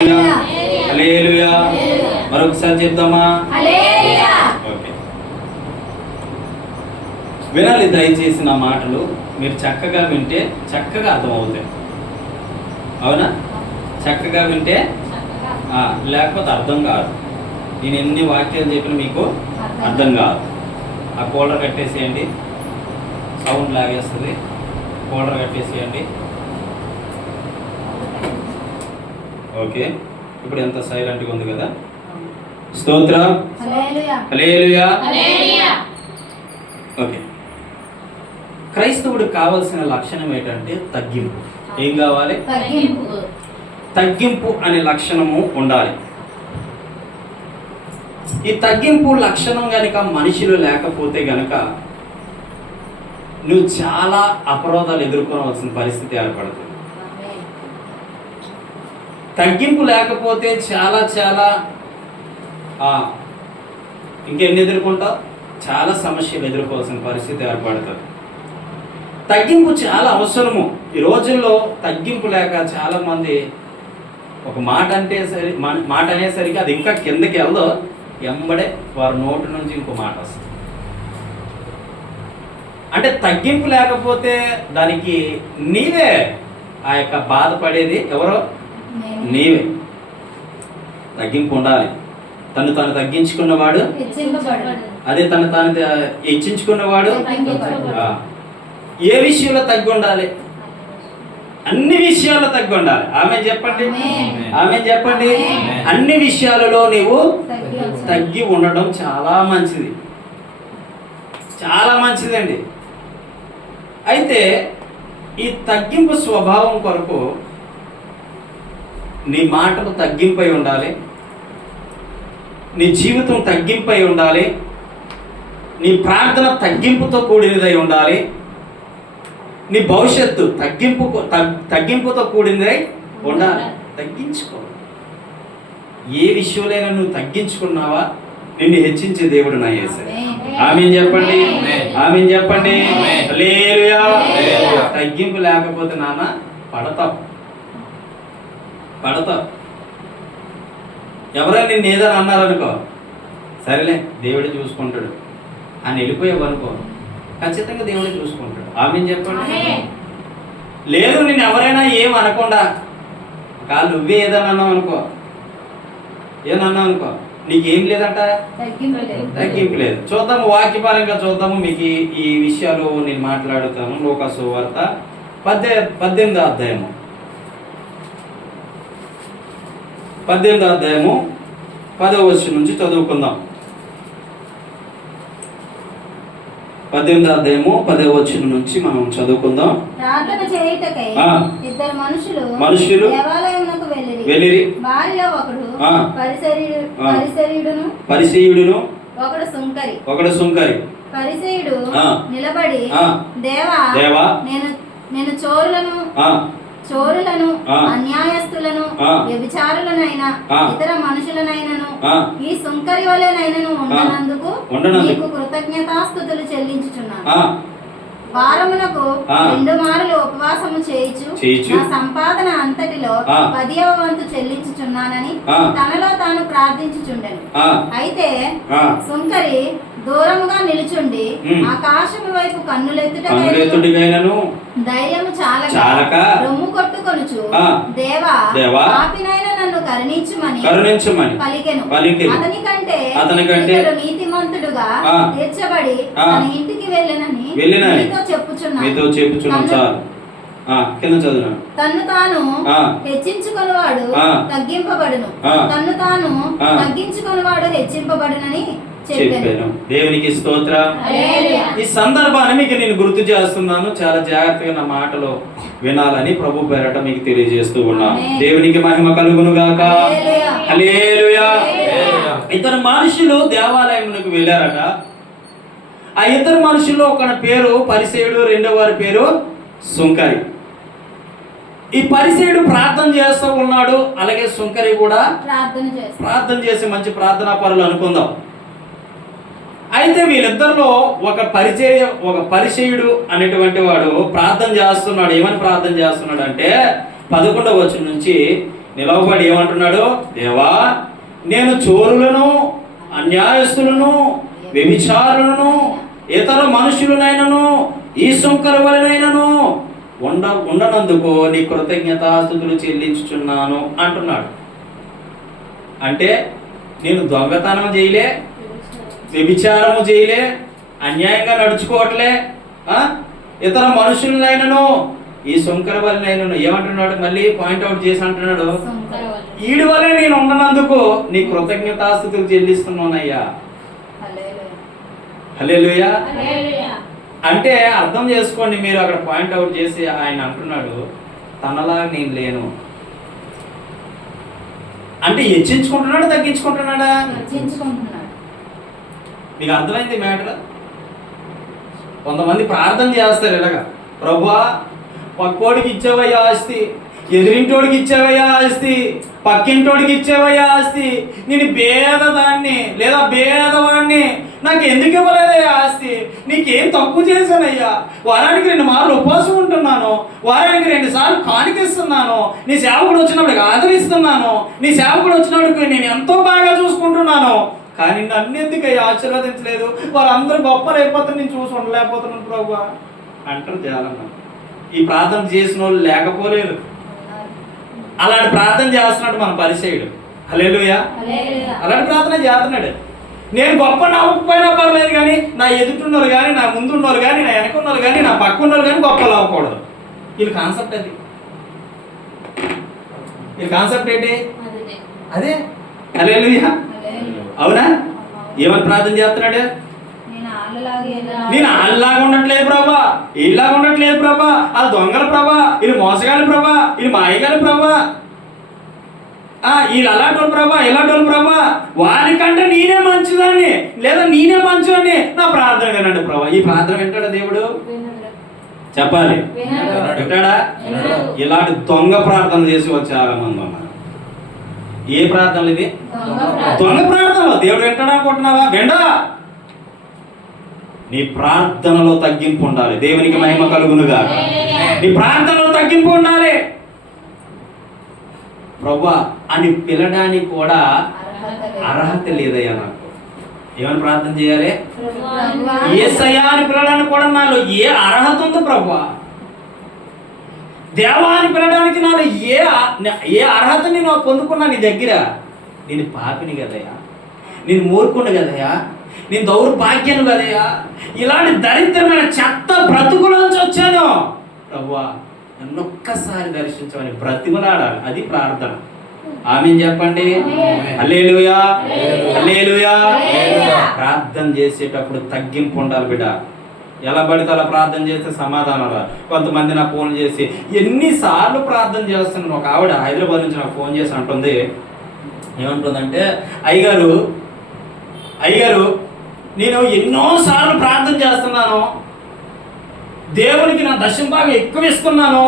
హల్లెలూయా. మరొకసారి చెప్దామా? ఓకే, వినాలి దయచేసి నా మాటలు. మీరు చక్కగా వింటే చక్కగా అర్థమవుతాయి. అవునా? చక్కగా వింటే లేకపోతే అర్థం కాదు. నేను ఎన్ని వాక్యాలు చెప్పిన మీకు అర్థం కాదు. ఆ కూలర్ కట్టేసేయండి, సౌండ్ లాగేస్తుంది. కూలర్ కట్టేసేయండి. ఓకే, ఇప్పుడు ఎంత సైలెంట్గా ఉంది కదా. స్తోత్రం. హల్లెలూయా. ఓకే, క్రైస్తవుడికి కావాల్సిన లక్షణం ఏంటంటే తగ్గింపు. ఏం కావాలి? తగ్గింపు అనే లక్షణము ఉండాలి. ఈ తగ్గింపు లక్షణం గనుక మనిషిలో లేకపోతే గనుక నువ్వు చాలా అపరాధాలు ఎదుర్కోవాల్సిన పరిస్థితి ఏర్పడుతుంది. తగ్గింపు లేకపోతే చాలా చాలా ఇంకెన్ని ఎదుర్కొంటావు? చాలా సమస్యలు ఎదుర్కోవాల్సిన పరిస్థితి ఏర్పడుతుంది. తగ్గింపు చాలా అవసరము. ఈ రోజుల్లో తగ్గింపు లేక చాలామంది ఒక మాట అనేసరికి అది ఇంకా కిందకి వెళ్దో ఎంబడే వారి నోటి నుంచి ఇంకో మాట వస్తుంది. అంటే తగ్గింపు లేకపోతే దానికి నీవే ఆ యొక్క బాధపడేది. ఎవరో? నీవే. తగ్గింపు ఉండాలి. తను తాను తగ్గించుకున్నవాడు, అదే తను తాను హెచ్చించుకున్నవాడు. ఏ విషయంలో తగ్గి ఉండాలి? అన్ని విషయాల్లో తగ్గి ఉండాలి. ఆమె చెప్పండి, ఆమె చెప్పండి. అన్ని విషయాలలో నీవు తగ్గి ఉండడం చాలా మంచిది, చాలా మంచిదండి. అయితే ఈ తగ్గింపు స్వభావం కొరకు నీ మాటలు తగ్గింపై ఉండాలి, నీ జీవితం తగ్గింపై ఉండాలి, నీ ప్రార్థన తగ్గింపుతో కూడినదై ఉండాలి, నీ భవిష్యత్తు తగ్గింపుతో కూడినదై ఉండాలి. తగ్గించుకో. ఏ విషయంలో నువ్వు తగ్గించుకున్నావా నిన్ను హెచ్చించే దేవుడు నా యేసు. ఆమేన్ చెప్పండి, ఆమేన్ చెప్పండి. హల్లెలూయా. తగ్గింపు లేకపోతే నాన్న పడతావు. ఎవరైనా నిన్ను ఏదైనా అన్నారనుకో, సరేలే దేవుడే చూసుకుంటాడు అని వెళ్ళిపోయావు అనుకో, ఖచ్చితంగా దేవుడే చూసుకుంటాడు. ఆమేన్ చెప్పండి. లేదు నేను ఎవరైనా ఏం అనకుండా కాదు నువ్వే ఏదైనా అన్నావు అనుకో, ఏమన్నావు అనుకో, నీకేం లేదంట, తగ్గింపు లేదు. చూద్దాము, వాక్యపరంగా చూద్దాము. మీకు ఈ విషయాలు నేను మాట్లాడుతాను. లూకా సువార్త 18వ అధ్యాయము 10వ వచనం నుంచి చదువుకుందాం. 18వ అధ్యాయము 10వ వచనం నుంచి మనం చదువుకుందాం. ప్రార్థన చేయుటకై ఇద్దరు మనుషులు దేవాలయమునకు వెళ్ళిరి. వారిలో ఒకడు పరిసయ్యుడును ఒకడు సుంకరి. పరిసయ్యుడు నిలబడి దేవా నేను చోరులను అన్యాయస్తులను వ్యభిచారులనైనా ఇతర మనుషులనైనను ఈ సుంకరి వలెనైనను ఉండనందుకు నీకు కృతజ్ఞతాస్తుతులు చెల్లించుచున్నాను. వారమునకు 2 మారులు ఉపవాసము చేయుచు నా సంపాదన అంతటిలో 10వ వంతు చెల్లించుచున్నానని తనలో తాను ప్రార్థించుచుండెను. అయితే సుంకరి దూరముగా నిలుచుండి ఆకాశము వైపు కన్నులెత్తుటకైనను ధైర్యము చాలక రొమ్ము కొట్టుకొనుచు దేవా పాపినైనా నన్ను కరుణించుమని పలికెను. అతని కంటే నీతిమంతుడుగా తీర్చబడి తన ఇంటికి వెళ్ళనని మీతో చెప్పుచున్నాను. తన్ను తాను హెచ్చించుకొనివాడు తగ్గింపబడును, తన్ను తాను తగ్గించుకొనివాడు హెచ్చింపబడునని చెప్పాను. దేవునికి స్తోత్రం. ఈ సందర్భాన్ని మీకు నేను గుర్తు చేస్తున్నాను. చాలా జాగ్రత్తగా నా మాటలు వినాలని ప్రభు పేరట మీకు తెలియజేస్తూ ఉన్నాను. దేవునికి మహిమ కలుగును గాక. హల్లెలూయా. ఇద్దరు మనుషులు దేవాలయమునకు వెళ్ళారట. ఆ ఇద్దరు మనుషుల్లో ఒకరి పేరు పరిసయ్యుడు, రెండో వారి పేరు సుంకరి. ఈ పరిసయ్యుడు ప్రార్థన చేస్తూ ఉన్నాడు, అలాగే సుంకరి కూడా ప్రార్థన చేసి మంచి ప్రార్థనా పరులు అనుకుందాం. అయితే వీళ్ళిద్దరిలో ఒక పరిచయుడు అనేటువంటి వాడు ప్రార్థన చేస్తున్నాడు. ఏమని ప్రార్థన చేస్తున్నాడు అంటే 11వ వచనం నుంచి నిలవబడి ఏమంటున్నాడు? దేవా, నేను చోరులను, అన్యాయస్తులను, వ్యభిచారులను, ఇతర మనుషులనైనను, ఈ సుంకర వలనైనను ఉండనందుకు నీ కృతజ్ఞతాస్తుతులు చెల్లించుచున్నాను అంటున్నాడు. అంటే నేను దొంగతనం చేయలే, వ్యభిచారము చేయలే, అన్యాయంగా నడుచుకోవట్లే, ఇతర మనుషులనైనను, ఈ సుంకర వలనైనను ఏమంటున్నాడు? మళ్ళీ పాయింట్అవుట్ చేసి అంటున్నాడు, ఈడి వలే నేను ఉండనందుకు నీ కృతజ్ఞతాస్తుతులు చెల్లిస్తున్నానయ్యా. హల్లెలూయా. అంటే అర్థం చేసుకోండి మీరు, అక్కడ పాయింట్అవుట్ చేసి ఆయన అంటున్నాడు, తనలాగా నేను లేను అంటే హెచ్చించుకుంటున్నాడా, తగ్గించుకుంటున్నాడా? మీకు అర్థమైంది మ్యాటర్? కొంతమంది ప్రార్థన చేస్తారు ఇలాగా, ప్రభువా పక్కోడికి ఇచ్చేవయ్యా ఆస్తి, ఎదురింటోడికి ఇచ్చేవయ్యా ఆస్తి, పక్కింటోడికి ఇచ్చేవయ్యా ఆస్తి, నేను భేదదాన్ని లేదా భేదవాడిని, నాకు ఎందుకు ఇవ్వలేదయ్యా ఆస్తి, నీకేం తక్కువ చేశానయ్యా, వారానికి 2 మార్లు ఉపవాసం ఉంటున్నాను, వారానికి 2 సార్లు కానికిస్తున్నాను, నీ సేవకుడు వచ్చినప్పుడు ఆదరిస్తున్నాను, నీ సేవకుడు వచ్చినప్పుడు నేను ఎంతో బాగా చూసుకుంటున్నాను, కానీ నన్ను ఎందుకయ్యా ఆశీర్వదించలేదు, వారందరూ గొప్పలు అయిపోతే నేను చూసి ఉండలేకపోతున్నాను ప్రభువా అంటారు చాలా. ఈ ప్రార్థన చేసిన వాళ్ళు లేకపోలేదు, అలాంటి ప్రార్థన చేస్తున్నాడు మన పరిచయుడు. హల్లెలూయా. అలాంటి ప్రార్థన చేస్తున్నాడు. నేను గొప్ప నవ్వకపోయినా పర్లేదు, కానీ నా ఎదుటిన్నోరు కానీ, నా ముందున్నోరు కానీ, నా వెనకున్నోరు కానీ, నా పక్కన్నోరు కానీ గొప్పలు అవ్వకూడదు. వీళ్ళ కాన్సెప్ట్ అది. వీళ్ళ కాన్సెప్ట్ ఏంటి? అదే. హల్లెలూయా. అవునా? ఏమని ప్రార్థన చేస్తున్నాడు? నేను వాళ్ళలాగా ఉండట్లేదు ప్రభా, వీళ్ళలాగా ఉండట్లేదు ప్రభా, ఆ దొంగల ప్రభా, వీళ్ళు మోసగాలి ప్రభా, వీళ్ళు మాయగాలి ప్రభా, వీళ్ళు అలాంటి ప్రభా, ఇలాంటి ప్రభా, వారికంటే నేనే మంచిదాన్ని లేదా నేనే మంచివాడిని నా ప్రార్థన వినండి ప్రభా. ఈ ప్రార్థన వింటాడా దేవుడు? చెప్పాలి, వింటాడా? ఇలాంటి దొంగ ప్రార్థన చేసి వచ్చి చాలా మంది ఉన్నారు. ఏ ప్రార్థనలు ఇది? దొంగ ప్రార్థనలు. దేవుడు వింటాడా అనుకుంటున్నావా? విండా. నీ ప్రార్థనలో తగ్గింపు ఉండాలి. దేవునికి మహిమ కలుగునుగా. నీ ప్రార్థనలో తగ్గింపు ఉండాలి. ప్రభువా అని పిలడానికి కూడా అర్హత లేదయ్యా నాకు. ఏమని ప్రార్థన చేయాలి? యేసయ్యా అని పిలడానికి కూడా నాలో ఏ అర్హత ఉంది ప్రభువా? దేవా అని పిలడానికి నాలో ఏ అర్హత నేను పొందుకున్నా నీ దగ్గర? నేను పాపిని కదయ్యా, నేను మూర్ఖుని కదయ్యా, నేను దౌర్భాగ్యాన్ని కదయ్యా, ఇలాంటి దరిద్రమైన చెత్త బ్రతుకులోంచి వచ్చాను ప్రభువా, నన్ను ఒక్కసారి దర్శించమని బ్రతిమలాడాలి. అది ప్రార్థన. ఆమేన్ చెప్పండి. హల్లెలూయా, హల్లెలూయా. ప్రార్థన చేసేటప్పుడు తగ్గింపు ఉండాలి బిడ్డ. ఎలా పడితే అలా ప్రార్థన చేస్తే సమాధానం రాదు. కొంతమంది నాకు ఫోన్ చేసి ఎన్నిసార్లు ప్రార్థన చేస్తున్నాను. ఒక ఆవిడ హైదరాబాద్ నుంచి నాకు ఫోన్ చేసి అంటుంది, ఏమంటుందంటే, అయ్యగారు నేను ఎన్నోసార్లు ప్రార్థన చేస్తున్నాను, దేవునికి నా దశంభాగం ఎక్కువ ఇస్తున్నాను,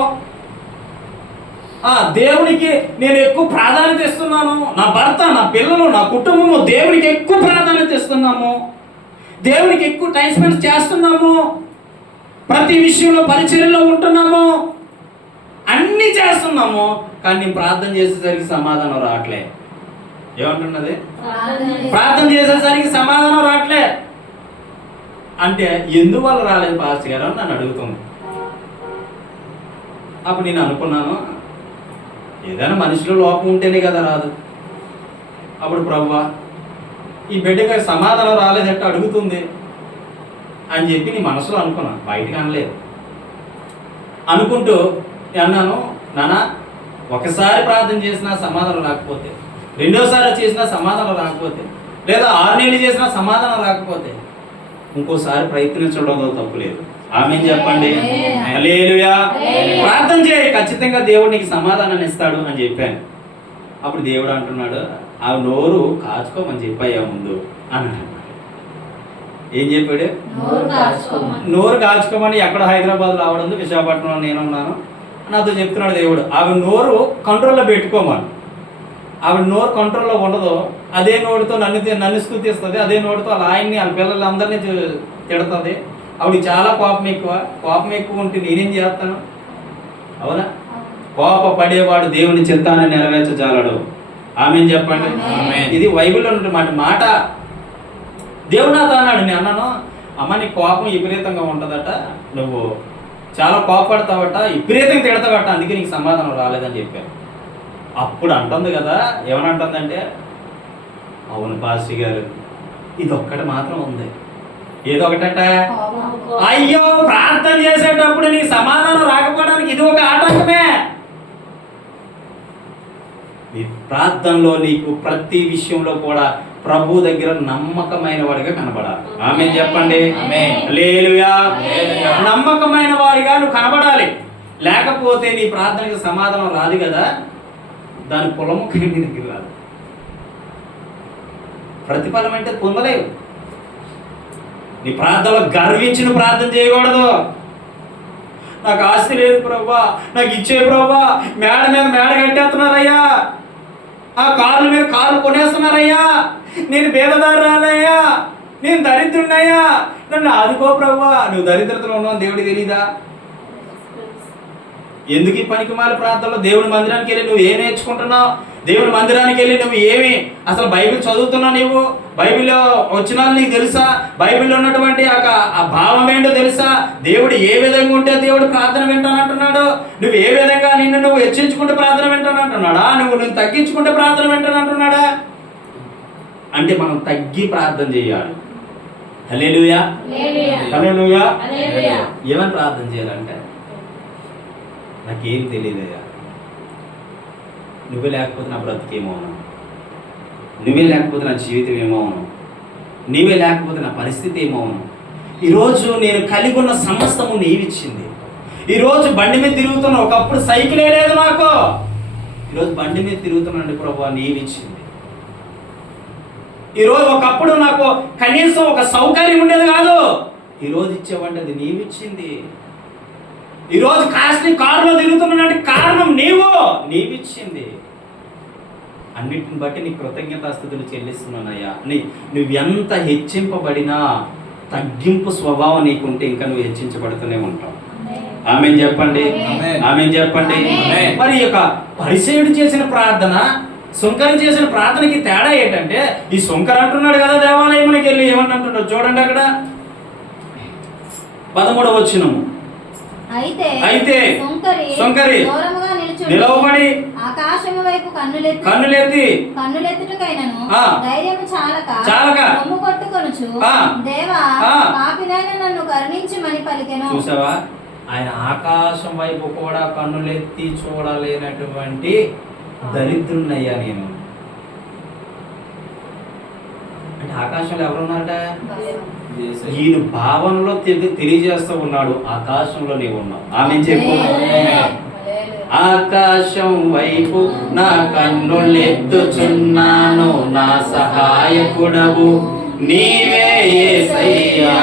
దేవునికి నేను ఎక్కువ ప్రాధాన్యత ఇస్తున్నాను, నా భర్త, నా పిల్లలు, నా కుటుంబము దేవునికి ఎక్కువ ప్రాధాన్యత ఇస్తున్నాము, దేవునికి ఎక్కువ టైం స్పెండ్ చేస్తున్నాము, ప్రతి విషయంలో పరిచర్యలో ఉంటున్నాము, అన్నీ చేస్తున్నాము, కానీ నేను ప్రార్థన చేసేసరికి సమాధానం రావట్లే. ఏమంటున్నది? ప్రార్థన చేసేసరికి సమాధానం రావట్లే అంటే ఎందువల్ల రాలేదు పాస్టర్ గారు అని నన్ను అడుగుతుంది. అప్పుడు నేను అనుకున్నాను, ఏదైనా మనిషిలో లోపం ఉంటేనే కదా రాదు. అప్పుడు ప్రభువా ఈ బిడ్డకి సమాధానం రాలేదంటే అడుగుతుంది అని చెప్పి నీ మనసులో అనుకున్నాను, బయటకు అనలేదు. అనుకుంటూ అన్నాను, నాన్న ఒకసారి ప్రార్థన చేసినా సమాధానం రాకపోతే, రెండోసారి చేసినా సమాధానం రాకపోతే, లేదా 6 నెలలు చేసినా సమాధానం రాకపోతే ఇంకోసారి ప్రయత్నించడంలో తప్పులేదు. ఆమేన్ చెప్పండి. హల్లెలూయా. ప్రార్థన చేయి, ఖచ్చితంగా దేవుడు నీకు సమాధానాన్ని ఇస్తాడు అని చెప్పాను. అప్పుడు దేవుడు అంటున్నాడు, ఆ నోరు కాచుకోమని చెప్పాయా ముందు అన్నాడు. ఏం చెప్పాడు? నోరు కాచుకోమని. ఎక్కడ హైదరాబాద్ రావడం, విశాఖపట్నంలో నేనున్నాను, నాతో చెప్తున్నాడు దేవుడు, ఆవిడ నోరు కంట్రోల్లో పెట్టుకోమని. ఆవిడ నోరు కంట్రోల్లో ఉండదు, అదే నోటితో నన్ను స్తుతిస్తుంది, అదే నోటితో వాళ్ళ ఆయన్ని, వాళ్ళ పిల్లలందరినీ తిడుతుంది. ఆవిడ చాలా కోపం ఎక్కువ ఉంటే నేనేం చేస్తాను? అవునా? కోపపడేవాడు దేవుని చిత్తాన్ని నెరవేర్చజాలడు. ఆమేన్ చెప్పండి. ఇది బైబిల్లో ఉన్నటువంటి మాట. దేవుడు నాతో అన్నాడు, నేను అన్నాను, అమ్మ నీ కోపం విపరీతంగా ఉంటుందట, నువ్వు చాలా కోపపడతావట, విపరీతంగా తిడతావట, అందుకే నీకు సమాధానం రాలేదని చెప్పాను. అప్పుడు అంటుంది కదా, ఏమని అంటుందంటే, అవును పాస్టర్ గారు, ఇది ఒక్కటి మాత్రం ఉంది. ఏదో ఒకటంట, అయ్యో ప్రార్థన చేసేటప్పుడు నీకు సమాధానం రాకపోవడానికి ఇది ఒక ఆటంకమే. నీ ప్రార్థనలో నీకు ప్రతి విషయంలో కూడా ప్రభు దగ్గర నమ్మకమైన వాడిగా కనబడాలి. ఆమేన్ చెప్పండి. హల్లెలూయా. నమ్మకమైన వాడిగా నువ్వు కనబడాలి. లేకపోతే నీ ప్రార్థనకి సమాధానం రాదు కదా, దాని పొలము నీ దగ్గర రాదు. ప్రతిఫలం అంటే పొందలేవు. నీ ప్రార్థనలో గర్వించి నువ్వు ప్రార్థన చేయకూడదు. నాకు ఆస్తి లేదు ప్రభా, నాకు ఇచ్చే ప్రభా, మేడ మీద మేడ కట్టేస్తున్నారయ్యా, ఆ కార్ల మీద కార్లు కొనేస్తున్నారయ్యా, నేను బేదదారురాలయ్యా, నేను దరిద్రున్నయ్యా, నన్ను ఆదుకో ప్రభా. నువ్వు దరిద్రతలో ఉన్నావు దేవుడికి తెలీదా? ఎందుకు ఈ పనికిమాల ప్రాంతంలో దేవుని మందిరానికి వెళ్ళి నువ్వు ఏం నేర్చుకుంటున్నావు? దేవుని మందిరానికి వెళ్ళి నువ్వు ఏమి అసలు బైబిల్ చదువుతున్నావు? నీవు బైబిల్లో వచనాలు నీకు తెలుసా? బైబిల్లో ఉన్నటువంటి ఆ భావం ఏంటో తెలుసా? దేవుడు ఏ విధంగా ఉంటే దేవుడు ప్రార్థన వింటానంటున్నాడు? నువ్వు ఏ విధంగా నిన్ను నువ్వు హెచ్చించుకుంటే ప్రార్థన వింటానంటున్నాడా? నువ్వు తగ్గించుకుంటే ప్రార్థన వింటానంటున్నాడా? అంటే మనం తగ్గి ప్రార్థన చేయాలి. హల్లెలూయా. హల్లెలూయా. ఏమని ప్రార్థన చేయాలంటే, నాకేం తెలియదయ్యా, నువ్వే లేకపోతే నా బ్రతికేమోను, నువ్వే లేకపోతే నా జీవితం ఏమోను, నీవే లేకపోతే నా పరిస్థితి ఏమోను. ఈరోజు నేను కలిగి ఉన్న సమస్తము నీవిచ్చింది. ఈరోజు బండి మీద తిరుగుతున్నా, ఒకప్పుడు సైకిలే లేదు నాకు, ఈరోజు బండి మీద తిరుగుతున్నాను ప్రభువా, నీవిచ్చింది. ఈరోజు ఒకప్పుడు నాకు కనీసం ఒక సౌకర్యం ఉండేది కాదు, ఈరోజు ఇచ్చేవంటే అది నీవిచ్చింది. ఈరోజు కాస్ట్లీ కారులో తిరుగుతున్నటువంటి కారణం నీవిచ్చింది. అన్నిటిని బట్టి నీ కృతజ్ఞతాస్తుతులు చెల్లిస్తున్నానయ్యా. నువ్వెంత హెచ్చింపబడినా తగ్గింపు స్వభావం నీకుంటే ఇంకా నువ్వు హెచ్చించబడుతూనే ఉంటావు. ఆమేన్ చెప్పండి. ఆమేన్ చెప్పండి. మరి ఈ యొక్క పరిసయ్యుడు చేసిన ప్రార్థన, సుంకరి చేసిన ప్రార్థనకి తేడా ఏంటంటే, ఈ సుంకర్ అంటున్నాడు కదా దేవాలయంలోకి వెళ్ళి, ఏమని అంటున్నాడు చూడండి అక్కడ 13వ వచనము. అయితే సుంకరి నిలవబడి ఆకాశము వైపు కన్నులెత్తుటకైనను ధైర్యము చాలక రొమ్ము కొట్టుకొనుచు, దేవా పాపినైన నన్ను కరుణించమని పలికెను. చూసావా, ఆయన ఆకాశం వైపు కూడా కన్నులెత్తి చూడలేనటువంటి దరిద్రున్నయ్యా నేను. అంటే ఆకాశంలో ఎవరున్నారట? ఈయన భావనలో తెలియజేస్తూ ఉన్నాడు, ఆకాశంలో నీవు ఉన్నావు. ఆమె చెప్పు, ఆకాశం వైపు నా కన్నులెత్తుచున్నాను, నా సహాయకుడవు నీవే యేసయ్యా.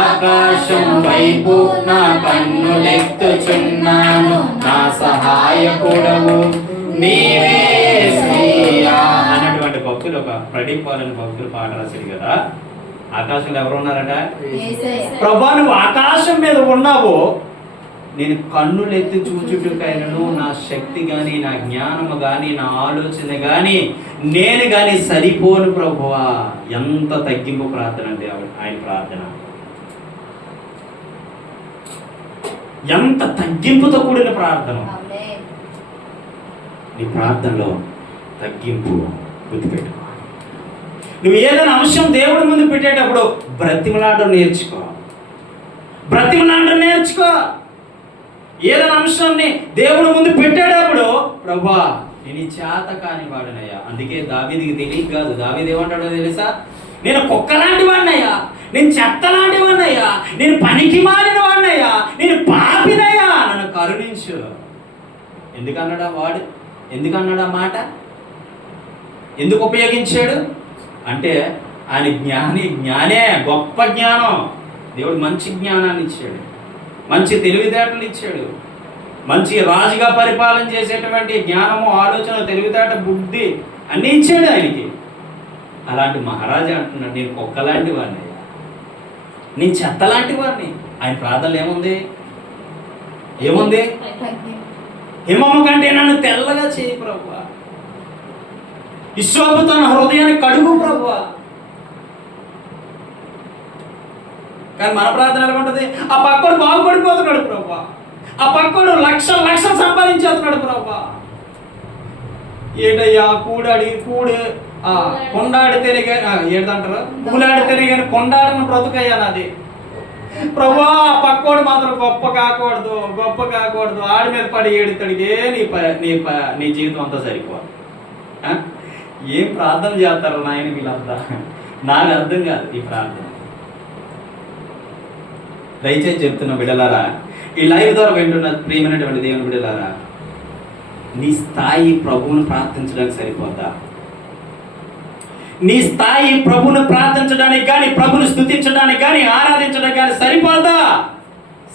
ఆకాశం వైపు నా కన్నులెత్తుచున్నాను, నా సహాయకుడవు నీవే యేసయ్యా అన్నటువంటి భక్తులు, ఒక ప్రదీప్ పాలని భక్తులు పాట రాశారు కదా. ఆకాశంలో ఎవరు ఉన్నారట? ప్రభా, నువ్వు ఆకాశం మీద ఉన్నావు, నేను కన్నులెత్తి చూచుటకైనను నా శక్తి కానీ, నా జ్ఞానము కానీ, నా ఆలోచన కానీ, నేను కానీ సరిపోను ప్రభువా. ఎంత తగ్గింపు ప్రార్థన అంటే ఆయన ప్రార్థన, ఎంత తగ్గింపుతో కూడిన ప్రార్థన. నీ ప్రార్థనలో తగ్గింపు గుర్తుపెట్టుకో. నువ్వు ఏదైనా అంశం దేవుడి ముందు పెట్టేటప్పుడు బ్రతిమలాడడం నేర్చుకో. ఏదైనా అంశాన్ని దేవుడి ముందు పెట్టేటప్పుడు, ప్రభా నేను చేత కాని వాడినయ్యా. అందుకే దావీదుకి తెలియక కాదు, దావీదు ఏమంటాడో తెలుసా? నేను కుక్కలాంటి వాడినయ్యా, నేను చెత్తలాంటి వాడినయ్యా, నేను పనికి మారిన వాడినయ్యా, నేను పాపినయ్యా, నన్ను కరుణించు. ఎందుకన్నాడా వాడు? ఎందుకన్నాడా మాట? ఎందుకు ఉపయోగించాడు అంటే, ఆయన జ్ఞానే, గొప్ప జ్ఞానం. దేవుడు మంచి జ్ఞానాన్ని ఇచ్చాడు, మంచి తెలివితేటలు ఇచ్చాడు, మంచి రాజుగా పరిపాలన చేసేటువంటి జ్ఞానము, ఆలోచన, తెలివితేట, బుద్ధి అన్నీ ఇచ్చాడు ఆయనకి. అలాంటి మహారాజా అంటున్నాడు, నేను కుక్కలాంటి వాడిని, నేను చెత్తలాంటి వాడిని. ఆయన ప్రార్థనలు ఏముంది? హిమము కంటే నన్ను తెల్లగా చేయి ప్రభువా. హిస్సోపుతో నా హృదయాన్ని కడుగు ప్రభువా. కానీ మన ప్రార్థన ఎలా ఉంటుంది? ఆ పక్కడు బాగుపడిపోతున్నాడు ప్రభువా, ఆ పక్కడు లక్షలు సంపాదించేస్తున్నాడు ప్రభువా. ఏటయ్యా కొండాడితేనే కానీ ఏదంటారు, కూలాడితేనే కానీ కొండాడిన బ్రతుకయ్యా నాది ప్రభువా. పక్కోడు మాత్రం గొప్ప కాకూడదు, ఆడి మీద పడి ఏడుతాడికే నీ జీవితం అంతా సరిపోదు. ఏం ప్రార్థన చేస్తారు నాయన వీళ్ళంతా? నాకు అర్థం కాదు ఈ ప్రార్థన. దయచేసి చెప్తున్న బిడ్డలారా, ఈ లైవ్ ద్వారా వింటున్న ప్రియమైనటువంటి దేవుని బిడ్డలారా, నీ స్థాయి ప్రభువును ప్రార్థించడానికి సరిపోద్దా? నీ స్థాయి ప్రభువును ప్రార్థించడానికి కానీ, ప్రభువును స్తుతించడానికి కానీ, ఆరాధించడానికి కానీ సరిపోదా?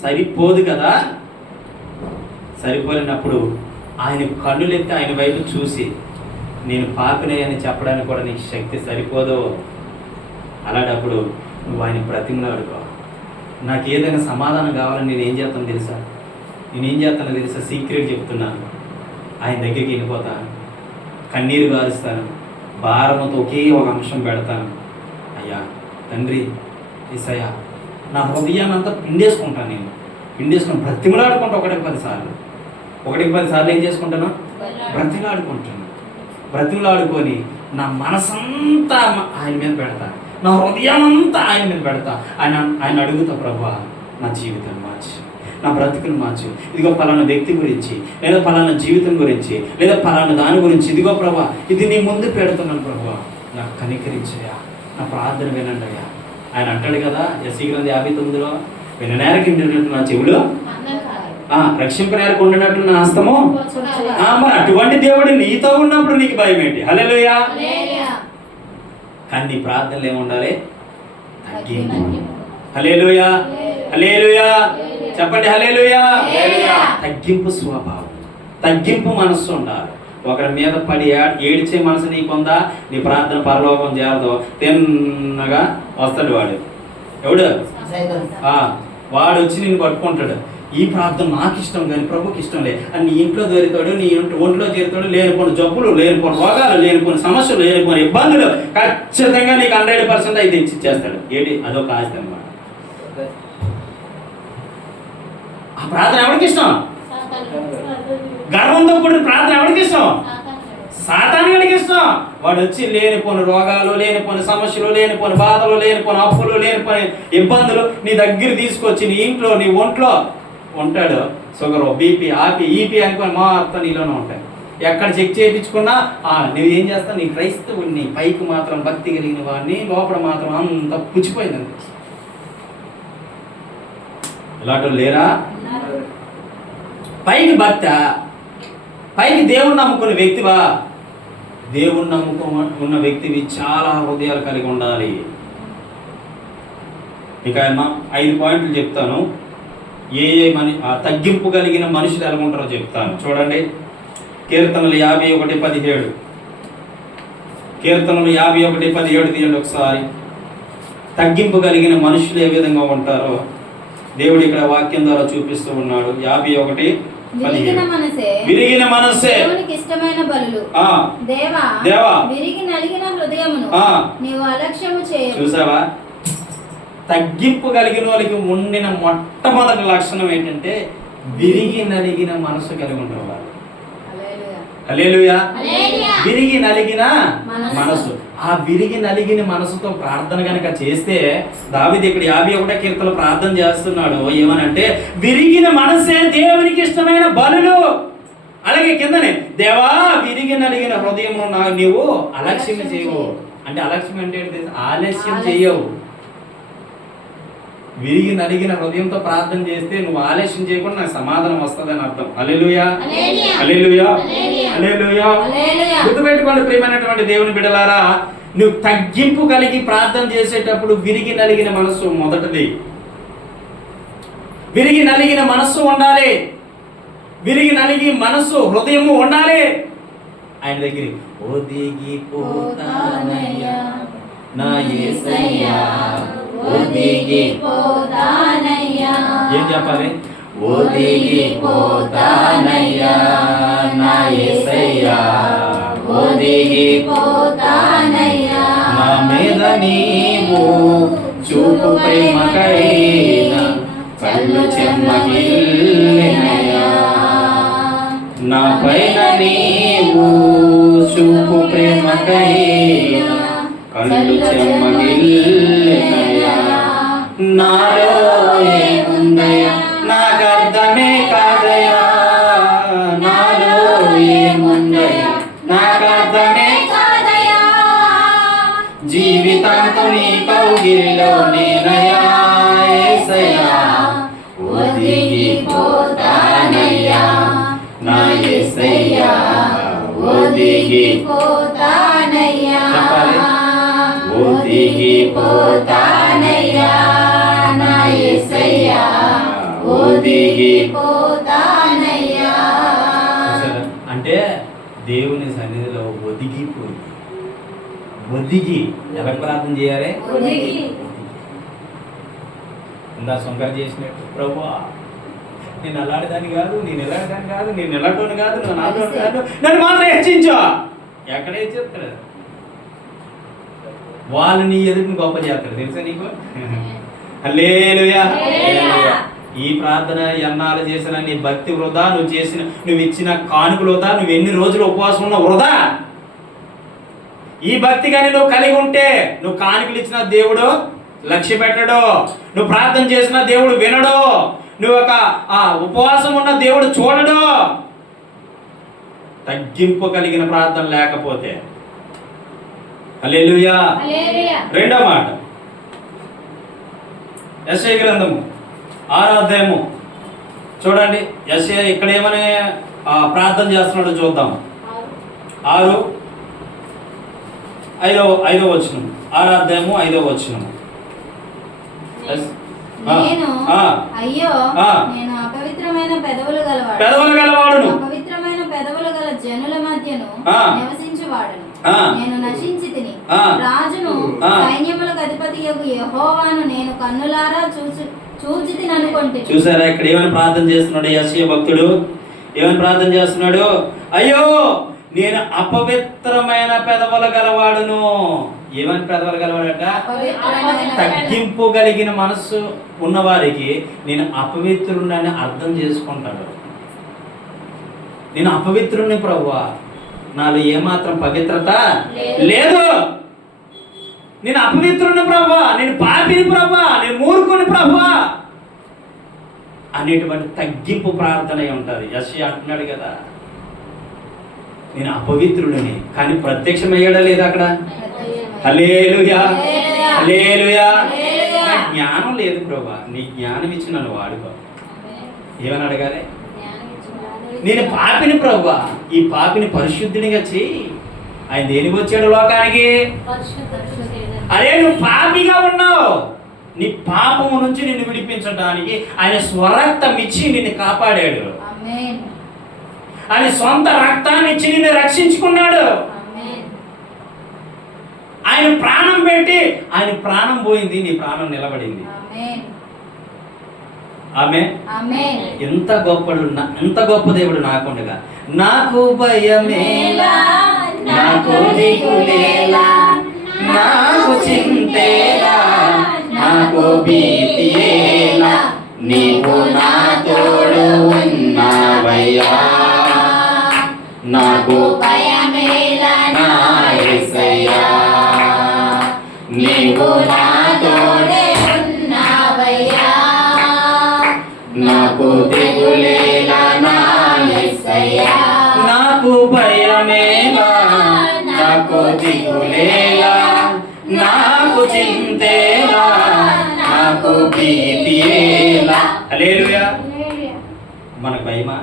సరిపోదు కదా. సరిపోలేనప్పుడు ఆయన కన్నులెత్తి ఆయన వైపు చూసి నేను పాపినే అని చెప్పడానికి కూడా నీకు శక్తి సరిపోదు. అలాంటప్పుడు నువ్వు ఆయన బ్రతిమలాడుకో. నాకు ఏదైనా సమాధానం కావాలని నేనేం చేస్తాను తెలుసా? సీక్రెట్ చెప్తున్నాను. ఆయన దగ్గరికి వెళ్ళిపోతాను, కన్నీరు గారుస్తాను, భారముతో ఒకే ఒక అంశం పెడతాను. అయ్యా తండ్రి యేసయ్యా, నా హృదయాన్ని అంతా పిండేసుకుంటాను. పిండేసుకుని బ్రతిమలాడుకుంటా. ఒకటికి 10 సార్లు ఏం చేసుకుంటాను? బ్రతిమలాడుకొని నా మనసంతా ఆయన మీద పెడతా, నా హృదయం అంతా ఆయన మీద పెడతా. ఆయన అడుగుతా, ప్రభువా నా జీవితం మార్చి, నా బ్రతుకుని మార్చు. ఇదిగో పలానా వ్యక్తి గురించి, లేదా పలానా జీవితం గురించి, లేదా పలానా దాని గురించి, ఇదిగో ప్రభా ఇది నీ ముందు పెడుతున్నాను ప్రభువా, నాకు కనికరించయ్యా, నా ప్రార్థన వినండి అయ్యా. ఆయన అంటాడు కదా యెషయా గ్రంథం 59లో, విననేరకు ఉండినట్టు నా చెవులు, రక్షింపనేరకు ఉండినట్లు నా హస్తము. మరి అటువంటి దేవుడు నీతో ఉన్నప్పుడు నీకు భయం ఏంటి? హల్లెలూయా. కానీ నీ ప్రార్థనలు ఏముండాలి? తగ్గింపు. హల్లెలూయా, హల్లెలూయా చెప్పండి, హల్లెలూయా. తగ్గింపు స్వభావం, తగ్గింపు మనస్సు ఉండాలి. ఒకరి మీద పడి ఏడ్చే మనసు నీకుందా? నీ ప్రార్థన పరలోకం చేరదు. తిన్నగా వస్తాడు ఎవడు? వాడు వచ్చి నిన్ను పట్టుకుంటాడు. ఈ ప్రార్థన నాకు ఇష్టం కానీ ప్రభుకి ఇష్టం లేదు అని నీ ఇంట్లో దొరుకుతాడు, నీ ఒంట్లో చేరుతాడు. లేనిపోని జబ్బులు, లేనిపోని రోగాలు, లేనిపోని సమస్యలు, లేనిపోని ఇబ్బందులు ఖచ్చితంగా నీకు 100% అయితే ఇచ్చేస్తాడు. ఏంటి? అదొక ఆస్తి అన్నమాట. ఆ ప్రార్థన ఎవరికి ఇష్టం? గర్వంతో కూడిన ప్రార్థన ఎవరికి ఇష్టం? సాతానుడికి ఇష్టం. వాడు వచ్చి లేనిపోని రోగాలు, లేనిపోని సమస్యలు, లేనిపోని బాధలు, లేనిపోని అప్పులు, లేనిపోని ఇబ్బందులు నీ దగ్గర తీసుకొచ్చి నీ ఇంట్లో, నీ ఒంట్లో ఉంటాడు. షుగర్, బీపీ, ఆపి, ఈపీ అనుకొని మొత్తం నీలోనే ఉంటాయి. ఎక్కడ చెక్ చేయించుకున్నా నువ్వేం చేస్తావు? నీ క్రైస్తవుని పైకి మాత్రం భక్తి కలిగిన వాడిని, లోపల మాత్రం అంత పుచ్చిపోయిందండి. ఇలాంటి లేరా? పైకి భక్త, పైకి దేవుణ్ణి నమ్ముకున్న వ్యక్తివా? దేవుణ్ణి నమ్ముకున్న వ్యక్తివి చాలా హృదయాలు కలిగి ఉండాలి. ఇక 5 పాయింట్లు చెప్తాను. ఏ తగ్గింపు కలిగిన మనుషులు ఎలా ఉంటారో చెప్తాను. చూడండి, కీర్తనలు 51:17. కీర్తనలు 51:17 తీయండి ఒకసారి. తగ్గింపు కలిగిన మనుషులు ఏ విధంగా ఉంటారో దేవుడు ఇక్కడ వాక్యం ద్వారా చూపిస్తూ ఉన్నాడు. 51:17. విరిగిన మనసే దేవునికి ఇష్టమైన బలులు. దేవా విరిగి నలిగిన హృదయమును నీవు అలక్ష్యము చేయవు. చూసావా? తగ్గింపు కలిగిన వాళ్ళకి ఉండిన మొట్టమొదటి లక్షణం ఏంటంటే విరిగి నలిగిన మనసు కలిగి ఉంటారు వాళ్ళు. హల్లెలూయా. విరిగి నలిగిన మనసు. ఆ విరిగి నలిగిన మనసుతో ప్రార్థన కనుక చేస్తే, దావీదు ఇక్కడ 51 కీర్తనలో ప్రార్థన చేస్తున్నాడు. ఏమనంటే విరిగిన మనసే దేవునికి ఇష్టమైన బలులు. అలాగే కిందనే దేవా విరిగి నలిగిన హృదయము నీవు అలక్ష్యం చేయవు. అంటే అలక్ష్యం అంటే ఆలస్యం చేయవు. విరిగి నలిగిన హృదయంతో ప్రార్థన చేస్తే నువ్వు ఆలస్యం చేయకుండా నాకు సమాధానం వస్తుందని అర్థం. హల్లెలూయా, హల్లెలూయా, హల్లెలూయా. గుర్తుపెట్టుకోండి ప్రియమైనటువంటి దేవుని బిడ్డలారా, నువ్వు తగ్గింపు కలిగి ప్రార్థన చేసేటప్పుడు విరిగి నలిగిన మనస్సు మొదటిది. విరిగి నలిగిన మనస్సు ఉండాలి. విరిగి నలిగి మనస్సు, హృదయము ఉండాలి. ఆయన దగ్గర ఒదిగిపోతానయ్యా నా యేసయ్యా, ఏం చెప్పాలి? ఒదిగిపోతానయ్యా నా యేసయ్యా, ఒదిగిపోతానయ్యా. నా మీద నీవు చూపు ప్రేమకైన కళ్ళు చెమ్మగిల్లినయ్యా, నా పైన నీవు చూపు ప్రేమకైన కళ్ళు చెమ్మగిల్లినయ్యా. నాలో ఏముందయ్యా నాకు అర్థమే కాదయ్యా, నాలో ఏముందయ్యా నాకు అర్థమే కాదయ్యా. జీవితాంతం నీ కౌగిలిలో నేనయ్యా యేసయ్యా, ఒదిగిపోతానయ్యా నా యేసయ్యా, ఒదిగిపోతానయ్యా. చెప్పాలి. ఒదిగిపోతానయ్యా నా యేసయ్యా, ఒదిగిపోతానయ్యా. చూసారా? అంటే దేవుని సన్నిధిలో ఒదిగిపోయి, ఒదిగి ఎలా ప్రార్థన చేయాలి? ఒదిగి. ఇందా శంకర్ చేసినట్టు, ప్రభువా నేను అలాంటిదాన్ని కాదు, నేను ఎలాంటిదాన్ని కాదు, నేను ఎలాంటి కాదు, నువ్వు నాతో కాదు, నన్ను మాత్రం హెచ్చించు. ఎక్కడ హెచ్చిస్తాడు? వాళ్ళు నీ ఎదుటిని గొప్ప చేస్తారు, తెలుసా నీకు? హల్లెలూయా. హల్లెలూయా. ఈ ప్రార్థన ఎన్నాళ్ళు చేసిన నీ భక్తి వృధా, నువ్వు ఇచ్చిన కానుకలు వృధా, నువ్వు ఎన్ని రోజులు ఉపవాసం ఉన్న వృధా. ఈ భక్తి కానీ నువ్వు కలిగి ఉంటే నువ్వు కానుకలు ఇచ్చిన దేవుడు లక్ష్య పెట్టడు, నువ్వు ప్రార్థన చేసిన దేవుడు వినడు, నువ్వు ఒక ఉపవాసం ఉన్న దేవుడు చూడడు. తగ్గింపు కలిగిన ప్రార్థన లేకపోతే. హల్లెలూయా. రెండో మాట, యెషయా గ్రంథము 6వ అధ్యాయము చూడండి. యెషయా ఇక్కడ ఏమని ప్రార్థన చేస్తున్నాడో చూద్దాం. 5వ వచనం, 6వ అధ్యాయము 5వ వచనం. నేను అయ్యో నేను అపవిత్రమైన పెదవులు గలవాడును, అపవిత్రమైన పెదవులు గల జనుల మధ్యను నివసించువాడును. నేను నశించి తిని రాజును సైన్యములకు అధిపతియగు యెహోవాను నేను కన్నులారా చూచి తిని అనుకుంటే. చూసారా ఇక్కడ ఏమని ప్రార్థన చేస్తున్నాడు యెషయా భక్తుడు? ఏమని ప్రార్థన చేస్తున్నాడు? అయ్యో నేను అపవిత్రమైన పెదవులు గలవాడును. ఏమని పెదవులు గలవాడట? తగ్గింపు కలిగిన మనస్సు ఉన్నవారికి నేను అపవిత్రుడని అర్థం చేసుకుంటాడు. నేను అపవిత్రుడిని ప్రభువా, నాలో ఏమాత్రం పవిత్రత లేదు, నేను అపవిత్రుని ప్రభువా, నేను పాపిని ప్రభువా, నేను మూర్ఖుని ప్రభువా అనేటువంటి తగ్గింపు ప్రార్థన ఉంటుంది. యెషయా అంటున్నాడు కదా, నేను అపవిత్రుడిని, కానీ ప్రత్యక్షమయ్యాడా లేదా అక్కడ? హల్లెలూయా, హల్లెలూయా. నాకు జ్ఞానం లేదు ప్రభా, నీ జ్ఞానం ఇచ్చి నన్ను వాడుకో. ఏమని అడగాలి? నేను పాపిని ప్రభువా, ఈ పాపిని పరిశుద్ధునిగా చెయ్యి. ఆయన దేనికి వచ్చాడు లోకానికి? అరే నువ్వు పాపిగా ఉన్నావు, నీ పాపము నుంచి నిన్ను విడిపించడానికి ఆయన స్వరక్తం ఇచ్చి నిన్ను కాపాడాడు. ఆయన సొంత రక్తాన్ని ఇచ్చి నిన్ను రక్షించుకున్నాడు. ఆయన ప్రాణం పెట్టి, ఆయన ప్రాణం పోయింది, నీ ప్రాణం నిలబడింది. ఆమె ఎంత గొప్ప దేవుడు నాకుండగా నాకు భయమేలా, నాకు దిగులేలా, నాకు చింతేలా, నాకు భీతియేలా, నీవు నా తోడు ఉన్నావయ్యా. నాకు భయమేలా నా యేసయ్యా, నీవు నా తోడే ఉన్నావయ్యా. నాకు దిగులేలా నా యేసయ్యా, నాకు భయమేలా, నాకు దిగులేలా, నాకు చింతేలా, నాకు భీతియేలా. హల్లెలూయా. మనకు భయమా?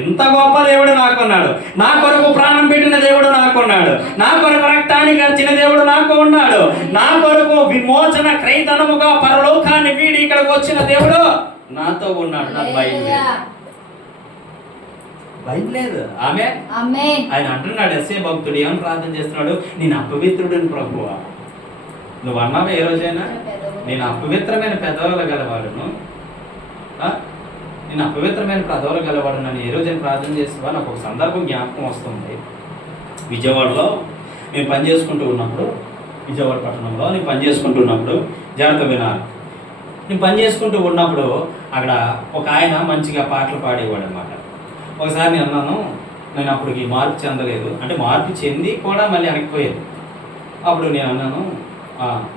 ఎంత గొప్ప దేవుడు నాకున్నాడు, నా కొరకు ప్రాణం పెట్టిన దేవుడు నాకున్నాడు, నా కొరకు రక్తాన్ని గడిచిన దేవుడు నాకు ఉన్నాడు, నా కొరకు విమోచన క్రైతనముగా పరలోకాన్ని వీడి ఇక్కడికి వచ్చిన దేవుడు నాతో ఉన్నాడు. నాకు భయం లేదు, భయం లేదు. ఆమె ఆయన అంటున్నాడు, యెషయా భక్తుడు ఏమని ప్రార్థన చేస్తున్నాడు? నేను అపవిత్రుడిని ప్రభువా. నువ్వు అన్నావా ఏ రోజైనా నేను అపవిత్రమైన పెదవులు గలవాడును, నేను అపవిత్రమైన పెదవులు గలవాడు నన్ను ఏ రోజైనా ప్రార్థన చేసేవా? నాకు ఒక సందర్భం జ్ఞాపకం వస్తుంది. విజయవాడలో నేను పని చేసుకుంటూ ఉన్నప్పుడు, విజయవాడ పట్టణంలో నేను పని చేసుకుంటూ ఉన్నప్పుడు, జాగ్రత్త వినాలి, నేను పని చేసుకుంటూ ఉన్నప్పుడు అక్కడ ఒక ఆయన మంచిగా పాటలు పాడేవాడు అనమాట. ఒకసారి నేను అన్నాను, నేను అప్పటికి మార్పు చెందలేదు, అంటే మార్పు చెంది కూడా మళ్ళీ వెనక్కిపోయేది. అప్పుడు నేను అన్నాను,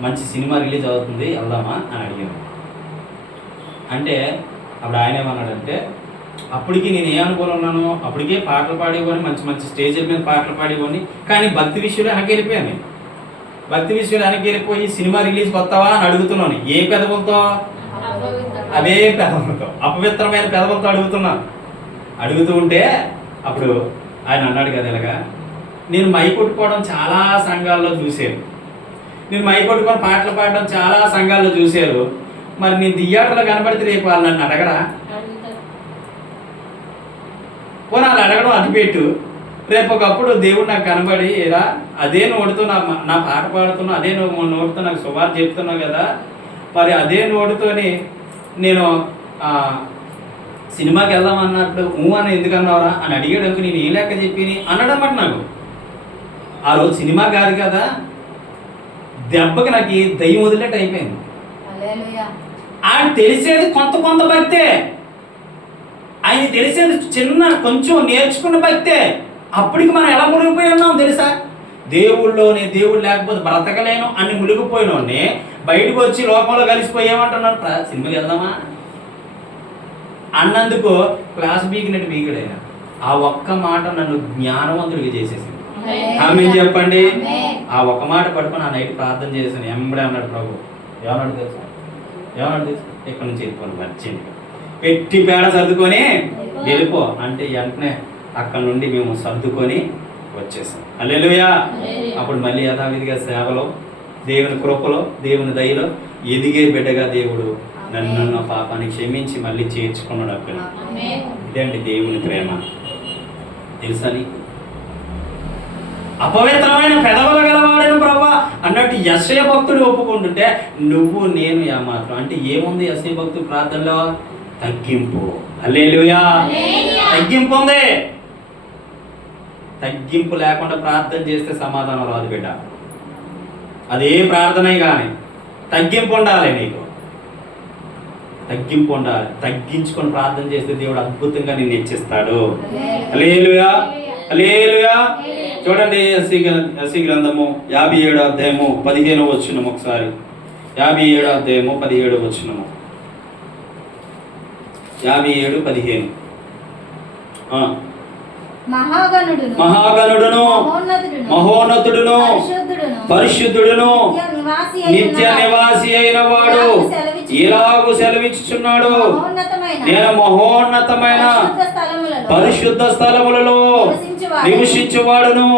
మంచి సినిమా రిలీజ్ అవుతుంది వెళ్దామా అని అడిగాను. అంటే అప్పుడు ఆయన ఏమన్నాడంటే, అప్పటికి నేను ఏమనుకోనున్నాను, అప్పటికే పాటలు పాడేవాడిని, మంచి మంచి స్టేజ్ల మీద పాటలు పాడేవాడిని, కానీ భక్తి విషయంలో వెనక్కి వెళ్ళిపోయాను. భక్తి విషయంలో వెనక్కి వెళ్ళిపోయి సినిమా రిలీజ్కి వస్తావా అని అడుగుతున్నాను. ఏ పెదవులతో? అవే పెదవులతో, అపవిత్రమైన పెదవులతో అడుగుతున్నాను. అడుగుతూ ఉంటే అప్పుడు ఆయన అన్నాడు కదా, ఇలాగా నేను మై కొట్టుకోవడం చాలా సంఘాల్లో చూశాను, నేను మై కొట్టుకొని పాటలు పాడడం చాలా సంఘాల్లో చూశారు, మరి నేను థియేటర్లో కనబడితే రేపు వాళ్ళు నన్ను అడగరా? పోనీ వాళ్ళు అడగడం అటుపెట్టు, రేపు ఒకప్పుడు దేవుడు నాకు కనబడి, ఏరా అదే నోటితో నా పాట పాడుతున్నావు, అదే నోటితో నాకు శుభార్త చెప్తున్నావు కదా, మరి అదే నోటితోని నేను సినిమాకి వెళ్దామన్నప్పుడు అని ఎందుకు అన్నావురా అని అడిగేటప్పుడు నేను ఏం లెక్క చెప్పి అనడం బట్టి నాకు ఆ రోజు సినిమా కాదు కదా, దెబ్బకి నాకు దయ్యం వదిలేట్టు అయిపోయింది. ఆయన తెలిసేది కొంత భక్తే, ఆయన తెలిసేది చిన్న కొంచెం నేర్చుకున్న భక్తే. అప్పటికి మనం ఎలా మునిగిపోయి ఉన్నాం తెలుసా? దేవుడు లేకపోతే బ్రతకలేను అన్ని మునిగిపోయినోడిని బయటకు వచ్చి లోకంలో కలిసిపోయేమంటున్నాను, సినిమాకి వెళ్దామా అన్నందుకు క్లాస్ బీకినట్టు బీకిడైనా. ఆ ఒక్క మాట నన్ను జ్ఞానవంతుడికి చేసేసింది. ఆమె చెప్పండి. ఆ ఒక్క మాట పట్టుకొని ఆ నైట్ ప్రార్థన చేశాను. ఎంబడే అన్నాడు ప్రభు, ఏమన్నాడు తెలుసా? ఇక్కడ నుంచి వెళ్ళిపోను, వచ్చింది పెట్టి పేడ సర్దుకొని వెళ్ళిపో అంటే వెంటనే అక్కడ నుండి మేము సర్దుకొని వచ్చేసాం. హల్లెలూయా. అప్పుడు మళ్ళీ యథావిధిగా సేవలో, దేవుని కృపలో, దేవుని దయలో ఎదిగే బిడ్డగా దేవుడు నన్ను నా పాపాన్ని క్షమించి మళ్ళీ చేర్చుకున్నాడు అక్కడ. ఇదేంటి దేవుని ప్రేమ తెలుసా నీకు? అపవిత్రమైన పెదవులు గలవాడను ప్రభా అన్నట్టు యెషయా భక్తుడు ఒప్పుకుంటుంటే నువ్వు నేను ఏమాత్రం అంటే ఏముంది యెషయా భక్తుడు ప్రార్థనలో? తగ్గింపు. హల్లెలూయా. తగ్గింపు ఉంది. తగ్గింపు లేకుండా ప్రార్థన చేస్తే సమాధానం రాదు బిడ్డ. అదే ప్రార్థనే కానీ తగ్గింపు ఉండాలి. నీకు తగ్గింపు ఉండాలి. తగ్గించుకొని ప్రార్థన చేస్తే దేవుడు అద్భుతంగా నిన్ను హెచ్చిస్తాడు. హల్లెలూయా. హల్లెలూయా. చూడండి యెషయా గ్రంథము 57వ అధ్యాయము 15వ వచనం ఒకసారి. 57వ అధ్యాయము 17వ వచనము. 57:15. మహాగణుడును మహోన్నతుడును పరిశుద్ధుడును నిత్య నివాసి అయిన వాడు ఇలాగు సెలవిచ్చుచున్నాడు, నేను మహోన్నతమైన పరిశుద్ధ స్థలములలో నివసించువాడును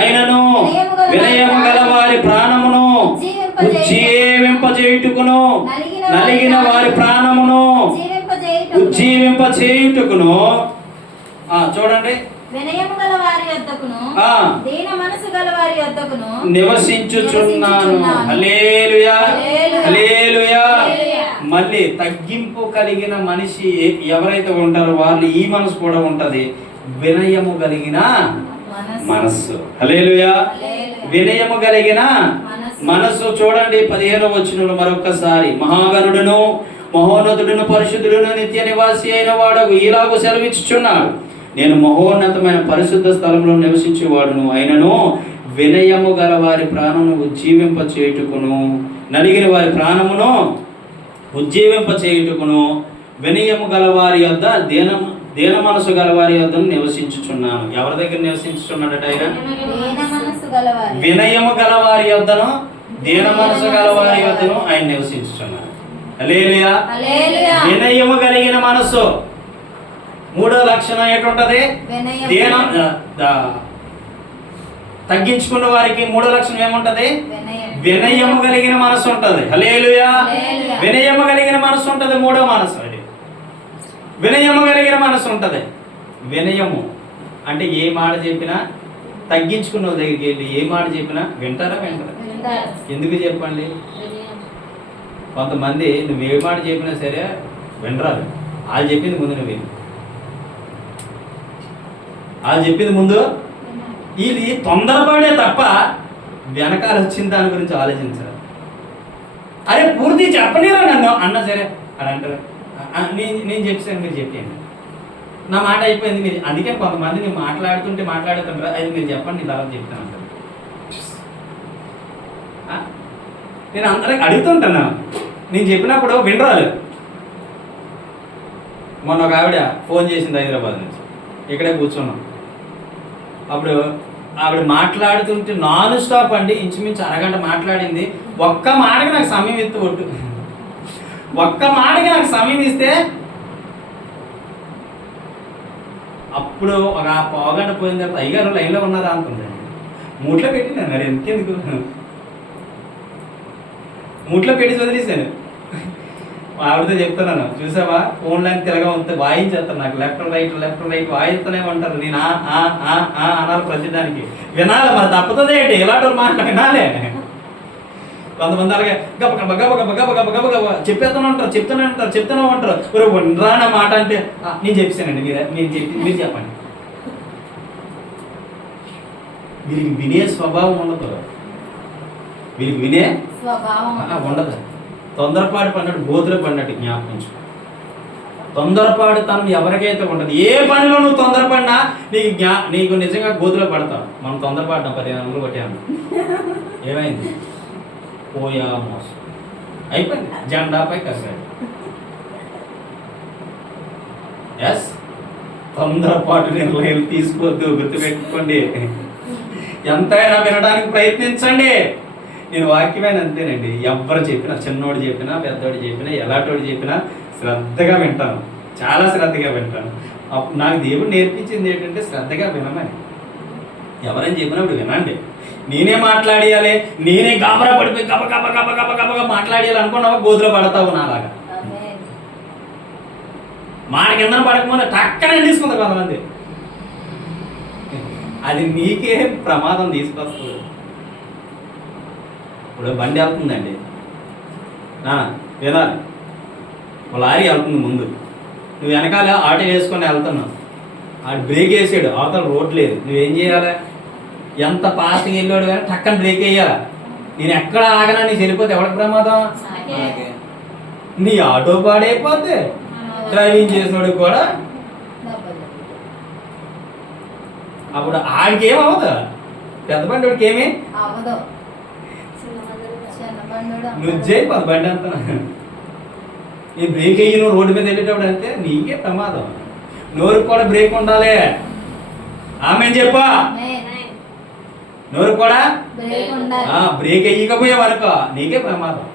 అయినను వినయము గల వారి ప్రాణమును ఉజ్జీవింపజేయుటకును నలిగిన వారి ప్రాణమును ఉజ్జీవింపజేయుటకును. చూడండి, వినయము గల వారి యొద్దకును దీన మనసు గల వారి యొద్దకును నివసించుచున్నాను. హల్లెలూయా. హల్లెలూయా. మళ్ళీ తగ్గింపు కలిగిన మనిషి ఎవరైతే ఉంటారో వాళ్ళు ఈ మనసు కూడా ఉంటది, వినయము కలిగిన మనస్సు. హల్లెలూయా. వినయము కలిగిన మనస్సు. చూడండి 15వ వచనంలో మరొకసారి, మహాగణుడును మహోన్నతుడును పరిశుద్ధుడును నిత్య నివాసి అయిన వాడు ఇలాగూ సెలవిచ్చుచున్నాడు, నేను మహోన్నతమైన పరిశుద్ధ స్థలంలో నివసించేవాడును అయినను వినయము గల వారి ప్రాణమును ఉజ్జీవింపచేయుటకును నలిగిన వారి ప్రాణమును ఉజ్జీవింపచేయుటకును వినయము గల వారి యొద్ద దీన మనసు గల వారి యొద్ద నివసించుచున్నాను. ఎవరి దగ్గర నివసించుచున్నాడట ఆయన? వినయము గల వారి యొద్దను దీన మనసు గల వారి యొద్దను ఆయన నివసించుచున్నాడు. హల్లెలూయా. వినయము కలిగిన మనసు. మూడో లక్షణం ఏంటుంటది? తగ్గించుకున్న వారికి మూడో లక్షణం ఏముంటది? వినయము కలిగిన మనసు ఉంటది. హల్లెలూయా. వినయము కలిగిన మనసు ఉంటది. మూడో మనసు అది వినయము కలిగిన మనసు ఉంటది. వినయము అంటే ఏ మాట చెప్పినా తగ్గించుకున్న దగ్గరికి వెళ్ళి ఏ మాట చెప్పినా వింటారా? ఎందుకు చెప్పండి? కొంతమంది నువ్వు ఏ మాట చెప్పినా సరే వినరాదు. వాళ్ళు చెప్పింది ముందు నువ్వు విను. వాళ్ళు చెప్పింది ముందు. ఇది తొందరపడే తప్ప వెనకాల వచ్చిన దాని గురించి ఆలోచించరు. అరే పూర్తి చెప్పలేరా నన్ను అన్నా సరే అని అంటారు. నేను చెప్పాను, మీరు చెప్పాను, నా మాట అయిపోయింది. మీరు అందుకే కొంతమంది నేను మాట్లాడుతుంటారు, అది మీరు చెప్పండి, నేను తర్వాత చెప్తాను అంటారు. నేను అందరికి అడుగుతుంటాను, నేను చెప్పినప్పుడు వినరాలు. మొన్న ఒక ఆవిడ ఫోన్ చేసింది హైదరాబాద్ నుంచి, ఇక్కడే కూర్చున్నాం. అప్పుడు ఆవిడ మాట్లాడుతుంటే నాన్ స్టాప్ అండి, ఇంచుమించు అరగంట మాట్లాడింది. ఒక్క మాటకి నాకు సమయం ఇస్తూ ఒట్టు, ఒక్క మాటకి నాకు సమయం ఇస్తే అప్పుడు ఒక పావుగంట పోయిన తర్వాత అయ్యగారు లైన్లో ఉన్నారా అనుకుంటాను. మూట్లో పెట్టినాను, మరి ఎందుకెందుకు మూట్లో పెట్టి వదిలేసాను. ఆవిడతో చెప్తున్నాను, చూసావా ఫోన్ లైన్ తిరగా ఉంటే వాయించేస్తాను, నాకు లెఫ్ట్ రైట్ వాయిస్తూనే ఉంటారు. నేను అనాలి ప్రతిదానికి, వినాలి, మరి తప్పుతుంది ఏంటి, ఇలాంటి మాట వినాలే. కొంతమంది అలాగే గబ గబ గబ గబ గబ గబ గబ గబ చెప్తూనే ఉంటారు. రానా మాట అంటే నేను చెప్పానండి, మీరు చెప్పండి. వీరికి వినే స్వభావం ఉండదు, వీరికి వినే ఉండదు. తొందరపాటు పడినట్టు గోతులు పడినట్టు జ్ఞాపకించు. తొందరపాటు తనం ఎవరికైతే ఉండదు, ఏ పనిలో నువ్వు తొందరపడినా నీకు నిజంగా గోతులో పడతావు. మనం తొందరపడ్డాం, 15 అడుగులు కొట్టాము, ఏమైంది, పోయా మోసం అయిపోయింది, జెండాపై కసాడు. ఎస్, తొందరపాటు నిర్ణయం తీసుకోవద్దు, గుర్తుపెట్టుకోండి. ఎంతైనా వినడానికి ప్రయత్నించండి. నేను వాక్యమైన అంతేనండి, ఎవరు చెప్పినా, చిన్నోడు చెప్పినా, పెద్దోడు చెప్పినా, ఎలాంటోడు చెప్పినా శ్రద్ధగా వింటాను, చాలా శ్రద్ధగా వింటాను. నాకు దేవుడు నేర్పించింది ఏంటంటే శ్రద్ధగా వినమని. ఎవరైనా చెప్పినప్పుడు వినండి. నేనే మాట్లాడియాలి, నేనే గాబరా పడిపోయి గబ గబ గబ గబ గబగా మాట్లాడియాలి అనుకున్నావా గోతులో పడతావు నాలాగా. మాట కింద పడకముందు టక్కనే తీసుకుంది కొంతమంది, అది నీకే ప్రమాదం తీసుకొస్తుంది. ఇప్పుడు బండి వెళ్తుందండి, వినాలి, లారీ వెళ్తుంది ముందు, నువ్వు వెనకాల ఆటో వేసుకొని వెళ్తున్నావు, ఆడు బ్రేక్ వేసాడు, అవతల రోడ్ లేదు, నువ్వేం చేయాలి, ఎంత ఫాస్ట్గా వెళ్ళాడు కానీ టక్కన బ్రేక్ వేయాలి. నేను ఎక్కడ ఆగనా, నీ వెళ్ళిపోతే ఎవరికి ప్రమాదం, నీ ఆటో పాడైపోతే, డ్రైవింగ్ చేసినోడికి కూడా. అప్పుడు ఆడికి ఏమవుతుంది, పెద్ద బండి వాడికి ఏమి నుజ్జే 10 బండి అంత. నీ బ్రేక్ అయ్యి నువ్వు రోడ్డు మీద వెళ్ళేటప్పుడు అంటే నీకే ప్రమాదం. నోరుకు కూడా బ్రేక్ ఉండాలి. ఆమె చెప్పా, నోరు కూడా బ్రేక్ అయ్యకపోయావు అనుకో నీకే ప్రమాదం.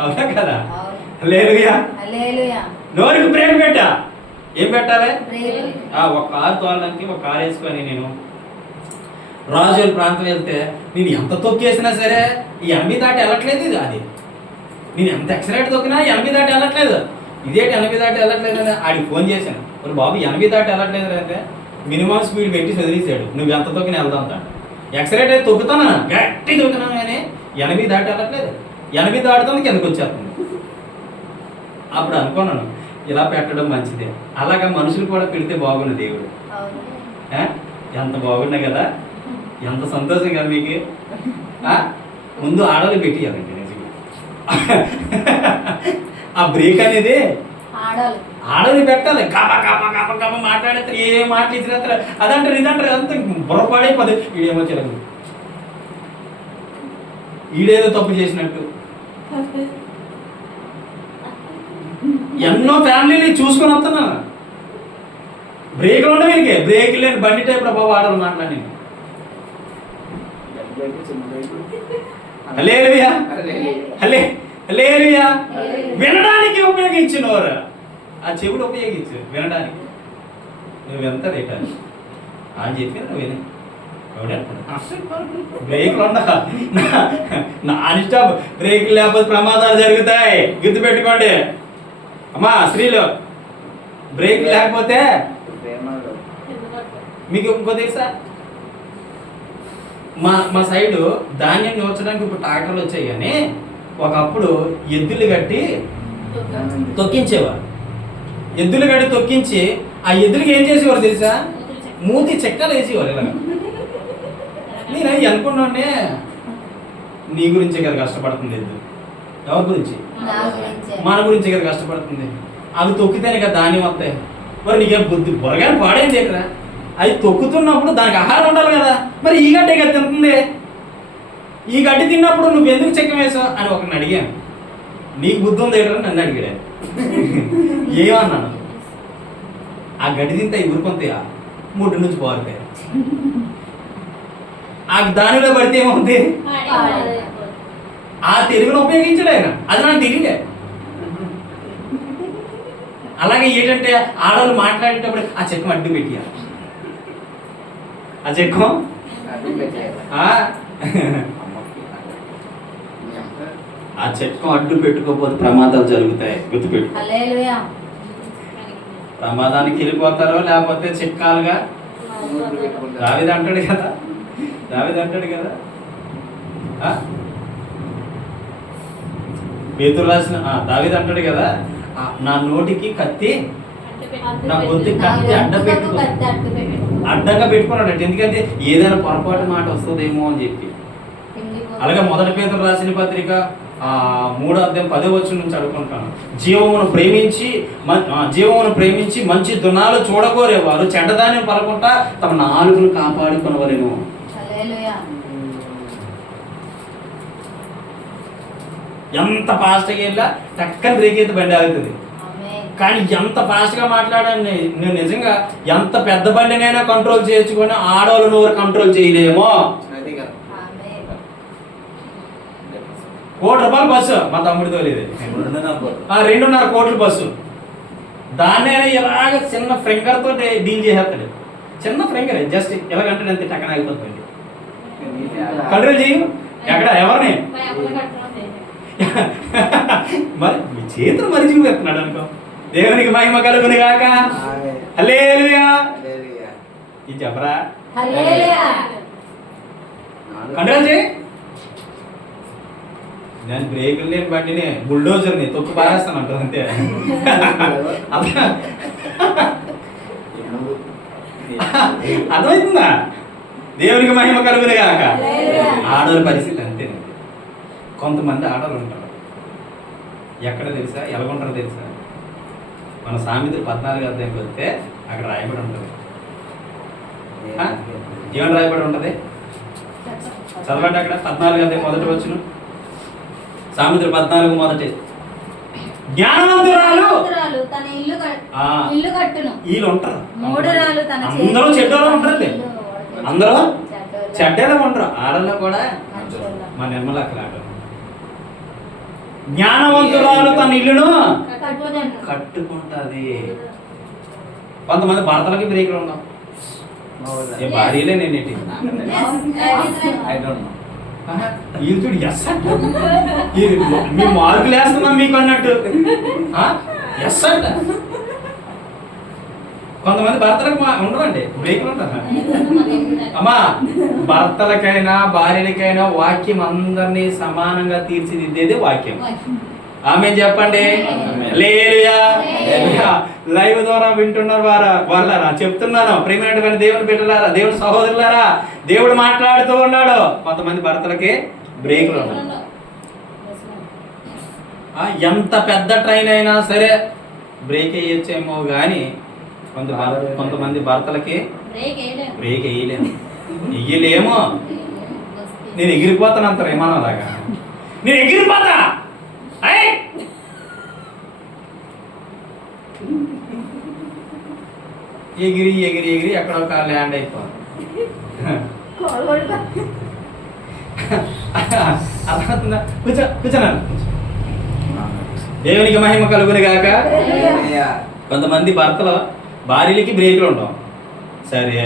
అవునా కదా, హల్లెలూయా. నోరుకు బ్రేక్ పెట్టా, ఏం పెట్టాలి, ఒక కారు తోలడానికి ఒక కారు వేసుకొని నేను రాజుల ప్రాంతం వెళ్తే నేను ఎంత తొక్కేసినా సరే 80 దాటి వెళ్ళట్లేదు. ఇది అది నేను ఎంత ఎక్సలెంట్ తొక్కినా 80 దాటి వెళ్ళట్లేదు. ఇదేంటి 80 దాటి వెళ్ళట్లేదు అని ఆడికి ఫోన్ చేశాను. మరి బాబు 80 దాటి వెళ్ళట్లేదు అంటే మినిమం స్పీడ్ పెట్టి చదివేశాడు, నువ్వు ఎంత తొక్కిన వెళ్దాం తాడు. ఎక్సలెంట్ అయితే తొక్కుతానా, గట్టి తొక్కుతున్నాను కానీ 80 దాటి వెళ్ళట్లేదు. 80 దాటుతుంది కిందకు వచ్చేస్తుంది. అప్పుడు అనుకున్నాను ఇలా పెట్టడం మంచిదే, అలాగా మనుషులు కూడా పెడితే బాగుంది దేవుడు. ఎంత బాగున్నా కదా, ఎంత సంతోషం కదా మీకు. ముందు ఆడలు పెట్టియాలండి నిజంగా. ఆ బ్రేక్ అనేది ఆడలు పెట్టాలి. గబ గబ గబ గబ మాట్లాడతారు, ఏ మాటలు ఇచ్చినంత అదంటారు ఇదంటారు, అంత బుర్రపాడైపోతుంది. ఈడేమో చిలక, ఈడేదో తప్పు చేసినట్టు. ఎన్నో ఫ్యామిలీని చూసుకొని వస్తున్నా, బ్రేకులు ఉండవు వీళ్ళకి, బ్రేక్ లేని బండి టైప్ లో బాబు ఆడలు మాట్లాడి. హల్లెలూయా, హల్లెలూయా. వినడానికి ఉపయోగించినవారు, ఆ చెవుడు ఉపయోగించు వినడానికి. నువ్వు ఎంత రేటాలి అని చెప్పి నువ్వు విని బ్రేక్లు ఉండగా నాన్ స్టాప్ బ్రేక్ లేకపోతే ప్రమాదాలు జరుగుతాయి, గుర్తుపెట్టుకోండి అమ్మా స్త్రీలు. బ్రేక్ లేకపోతే మీకు ఇంకో తెలుసా, మా సైడు ధాన్యం నూర్చడానికి ఇప్పుడు ట్రాక్టర్లు వచ్చాయి, కానీ ఒకప్పుడు ఎద్దులు కట్టి తొక్కించేవారు. ఎద్దులు గడి తొక్కించి ఆ ఎద్దులకి ఏం చేసేవారు తెలుసా? మూతి చెక్కలు వేసేవారు ఇలాగ. నేను అనుకున్నానే నీ గురించే కదా కష్టపడుతుంది ఎద్దు. ఎవరి గురించి? మన గురించి కదా కష్టపడుతుంది. అవి తొక్కితేనే కదా ధాన్యం వస్తాయి. మరి నీకేం బుద్ధి బొరగాని పాడేంది ఇక్కడ? అవి తొక్కుతున్నప్పుడు దానికి ఆహారం ఉండాలి కదా. మరి ఈ గడ్డే కదా తింటుంది. ఈ గడ్డి తిన్నప్పుడు నువ్వు ఎందుకు చెక్క వేసావు అని ఒకరిని అడిగాను. నీకు బుద్ధి ఉంది ఏంటని నన్ను అడిగాడు. ఏమన్నాను? ఆ గడ్డి తింటే ఊరుకొంతాయా? ముడ్డు నుంచి పోరుతాయి. ఆ దానిలో పడితే ఏమవుతుంది? ఆ తెలుగును ఉపయోగించడు ఆయన. అది నాకు తెలియలే. అలాగే ఏంటంటే ఆడవాళ్ళు మాట్లాడేటప్పుడు ఆ చెక్కం అడ్డు పెట్టియా, ఆ చెక్కం ఆ చెక్కం అడ్డు పెట్టుకోకపోతే ప్రమాదాలు జరుగుతాయి. గుర్తుపెట్టు. ప్రమాదానికి వెళ్ళిపోతారో లేకపోతే చిక్కాలుగా. దావీదు అంటాడు కదా, పేతురు రాసిన దావీదు అంటాడు కదా, నా నోటికి కత్తి, నా గొంతుకి కత్తి అడ్డంగా పెట్టుకున్నాడు. ఎందుకంటే ఏదైనా పొరపాటు మాట వస్తుందేమో అని చెప్పి. అలాగే మొదటి పేతురు రాసిన పత్రిక 3:10 నుంచి అడుగుకుంటాను. జీవమును ప్రేమించి మంచి దునాలు చూడగోరేవారు చెడ్డదాన్ని పలకుండా తమ నాలుగును కాపాడుకునేవారేమో. ఎంత ఫాస్ట్గా వెళ్ళా టక్కని బ్రేక్ అయితే బండి ఆగుతుంది. కానీ ఎంత ఫాస్ట్గా మాట్లాడాను నేను. నిజంగా ఎంత పెద్ద బండినైనా కంట్రోల్ చేయొచ్చుకొని ఆడవాళ్ళు నోరు కంట్రోల్ చేయలేమో. ₹1,00,00,000 బస్సు మా తమ్ముడితో లేదు, 2.5 కోట్ల బస్సు. దాన్ని ఇలాగ చిన్న ఫింగర్ తోటి డీల్ చేసేస్తాడు. చిన్న ఫింగర్ జస్ట్ ఎలాగంటే అంతే టక్కన అయిపోతుంది. కంట్రోల్ చేయు ఎక్కడ ఎవరిని మరి మీ చేతులు మరి చూపెడుతున్నాడు అనుకో. దేవునికి మహిమ కలుగును గాక. హల్లెలూయా. ఇది చెప్పరా? కంట్రోల్ చేయి. నేను బ్రేకులు లేని బండిని బుల్డోజర్ని తొక్కు పారేస్తాను అంటారు అంతే. అర్థమవుతుందా? దేవునికి మహిమ కలుగును గాక. ఆడవాళ్ళ పరిస్థితి అంతే. కొంతమంది ఆడవాళ్ళు ఉంటారు ఎక్కడ తెలుసా, ఎలాగుంటారో తెలుసా? మన సామెతలు 14 అధ్యాయంకి వస్తే అక్కడ రాయబడి ఉంటుంది. ఏమని రాయబడి ఉంటుంది? చదవండి అక్కడ 14 అధ్యాయం మొదటి వచనం. సామెతలు 14 మొదటి. జ్ఞానవంతురాలు తన ఇల్లు కట్టును. వీళ్ళు ఉంటారు. మూఢురాలు తన అందరూ చెడ్డలో ఉంటారు. అందరూ చెడ్డలో ఉంటారు. ఆడల్లో కూడా మా నిర్మల అక్కడ. జ్ఞానవంతురాలు తన ఇల్లును కట్టుకుంటది. కొంతమంది భర్తలకి బ్రేకులు ఉన్నాం. ఏ భార్యలే నేనేంటి చూడు. ఎస్ మీ మార్కులు వేస్తున్నాం మీకు అన్నట్టు. ఎస్ అంట. కొంతమంది భర్తలకు ఉండదండి బ్రేకులు ఉంటారు. అమ్మా భర్తలకైనా భార్యలకైనా వాక్యం అందరినీ సమానంగా తీర్చిదిద్దేది వాక్యం. ఆమె చెప్పండి. హల్లెలూయా. లైవ్ ద్వారా వింటున్నారు వాళ్ళారా చెప్తున్నాను. ప్రియమైనటువంటి దేవుని బిడ్డలారా, దేవుని సహోదరులారా, దేవుడు మాట్లాడుతూ ఉన్నాడు. కొంతమంది భర్తలకి బ్రేకులు ఉన్నాయి. ఎంత పెద్ద ట్రైన్ అయినా సరే బ్రేక్ వేయచ్చేమో కానీ కొంతమంది భర్తలకి బ్రేక్ వేయలేము. నేను ఎగిరిపోతాను అంటారు విమానం లాగా. నేను ఎగిరిపోతా. ఎగిరి ఎగిరి ఎగిరి ఎక్కడో కార్ ల్యాండ్ అయిపోతుంది. అర్థమవుతుందా? కూర్చోనాను. దేవునికి మహిమ కలుగును గాక. కొంతమంది భర్తలు భార్యలకి బ్రేకులు ఉండవు. సరే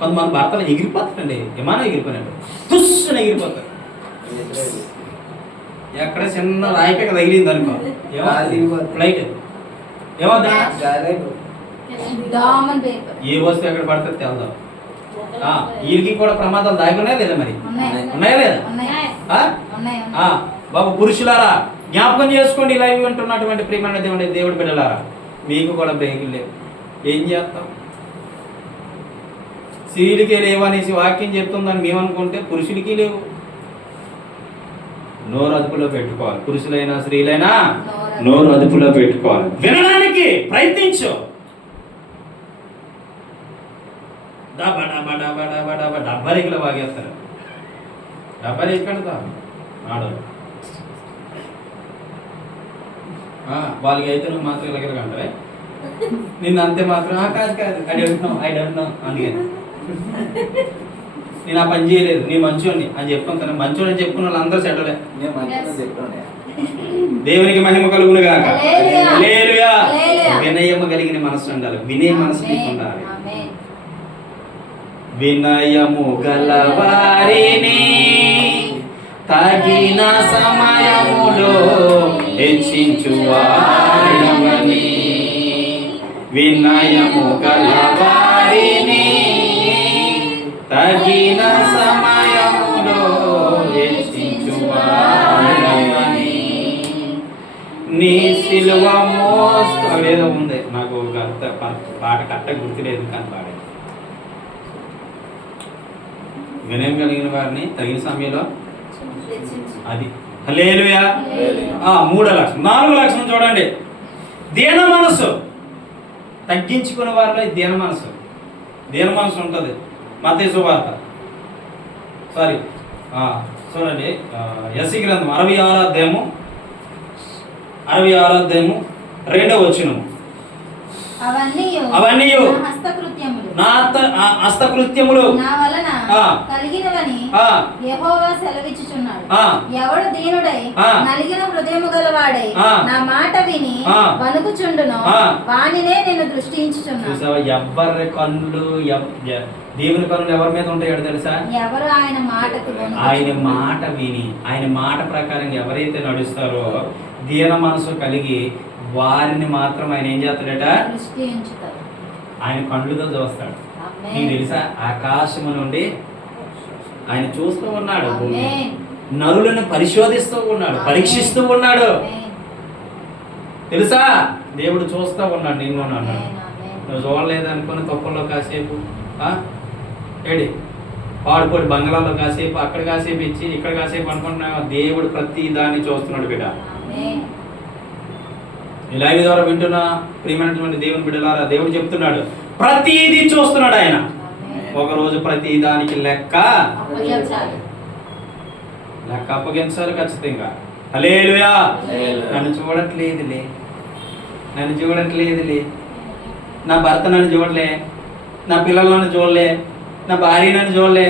కొంతమంది భర్తలు ఎగిరిపోతారండి. విమానం ఎగిరిపోయినట్టు తుస్సున ఎగిరిపోతారు. ఎక్కడ చిన్న రాయిపేక తగిలింది అనుకో ఫ్లైట్ ఏమవుతా? ఏ వస్తువు ఎక్కడ పడితే తెల్దాం. వీళ్ళకి కూడా ప్రమాదాలు దాగి ఉన్నాయా లేదా? మరి ఉన్నాయా లేదా? బాబు పురుషులారా జ్ఞాపకం చేసుకోండి. లైవ్ వింటున్నటువంటి ప్రియమైన దేవుడి బిడ్డలారా, మీకు కూడా బ్రేకులు లేవు. ఏం చేస్తాం? స్త్రీలకే లేవు అనేసి వాక్యం చెప్తుందని మేము అనుకుంటే పురుషులకి లేవు. నోరు అదుపులో పెట్టుకోవాలి. పురుషులైనా స్త్రీలైనా నోరు అదుపులో పెట్టుకోవాలి. వినడానికి ప్రయత్నించు. డబ్బరీకులు వాగేస్తారు. డబ్బరీ ఎక్కడతా ఆడరు. వాళ్ళకి అయితే నువ్వు మాత్రం ఇలాగంటే నిన్ను అంతే మాత్రం కాదు ఐ డోంట్ నో అందుకని నేను ఆ పని చేయలేదు, నీ మంచోని అని చెప్తాను కదా. మంచోని అని చెప్పుకున్న వాళ్ళు అందరూ చెడ్డలే. దేవునికి మహిమ కలుగును గాక. హల్లెలూయా. వినయము కలిగిన మనసు ఉండాలి. వినే మనసు నీకు ఉండాలి. వినయము గలవారిని తగిన సమయములో హెచ్చించువారని. వినయము గలవారిని తగిన సమయములో హెచ్చించువారని. నీ సిలువ మోస్తూ అవేదో ఉంది, నాకు పాట కట్ట గుర్తులేదు కానీ పాడే. వినయం కలిగిన వారిని తగిన సమయంలో అది. హల్లెలూయా. 3వ లక్షణం. 4వ లక్షణం చూడండి, దీన మనసు. తగ్గించుకునే వారిలో దీన మనసు. దీన మనసు ఉంటుంది. మత్తయి సువార్త చూడండి, యెషయా గ్రంథం 66వ అధ్యాయము 2వ వచనము. అవన్నీ నా హస్తకృత్యములు నా వలన కలిగినవని యెహోవా సెలవిచ్చుచున్నాడు. ఎవడు దీనుడై నలిగిన హృదయము గలవాడై నా మాట విని వణుకుచుండునో వానినే నేను దృష్టించుచున్నాను. ఎవరి కన్నులు, దేవుని కన్నులు ఎవరి మీద ఉంటాయో తెలుసా? ఎవరు ఆయన మాటకు ఆయన మాట విని ఆయన మాట ప్రకారం ఎవరైతే నడుస్తారో దీన మనసు కలిగి వారిని మాత్రం ఆయన ఏం చేస్తాడట? ఆయన కళ్ళుతో చూస్తాడు. నీకు తెలుసా, ఆకాశము నుండి ఆయన చూస్తూ ఉన్నాడు, నరులను పరిశోధిస్తూ ఉన్నాడు, పరీక్షిస్తూ ఉన్నాడు. తెలుసా, దేవుడు చూస్తూ ఉన్నాడు నిన్ను అన్నాడు. నువ్వు చూడలేదనుకుని తొక్కల్లో కాసేపు ఏడి పాడుకోడి బంగ్లాలో కాసేపు, అక్కడ కాసేపు ఇచ్చి ఇక్కడ కాసేపు అనుకుంటున్నావు. దేవుడు ప్రతి దాన్ని చూస్తున్నాడు బిడ్డ. ఈ లైవ్ ద్వారా వింటున్నా ప్రియమైనటువంటి దేవుని బిడ్డలారా, దేవుడు చెప్తున్నాడు ప్రతిదీ చూస్తున్నాడు ఆయన. ఒకరోజు ప్రతి దానికి లెక్క అప్పగించాలి ఖచ్చితంగా. హల్లెలూయా. నన్ను చూడట్లేదులే, నా భర్త నన్ను చూడలే, నా పిల్లలు నన్ను చూడలే, నా భార్య నన్ను చూడలే,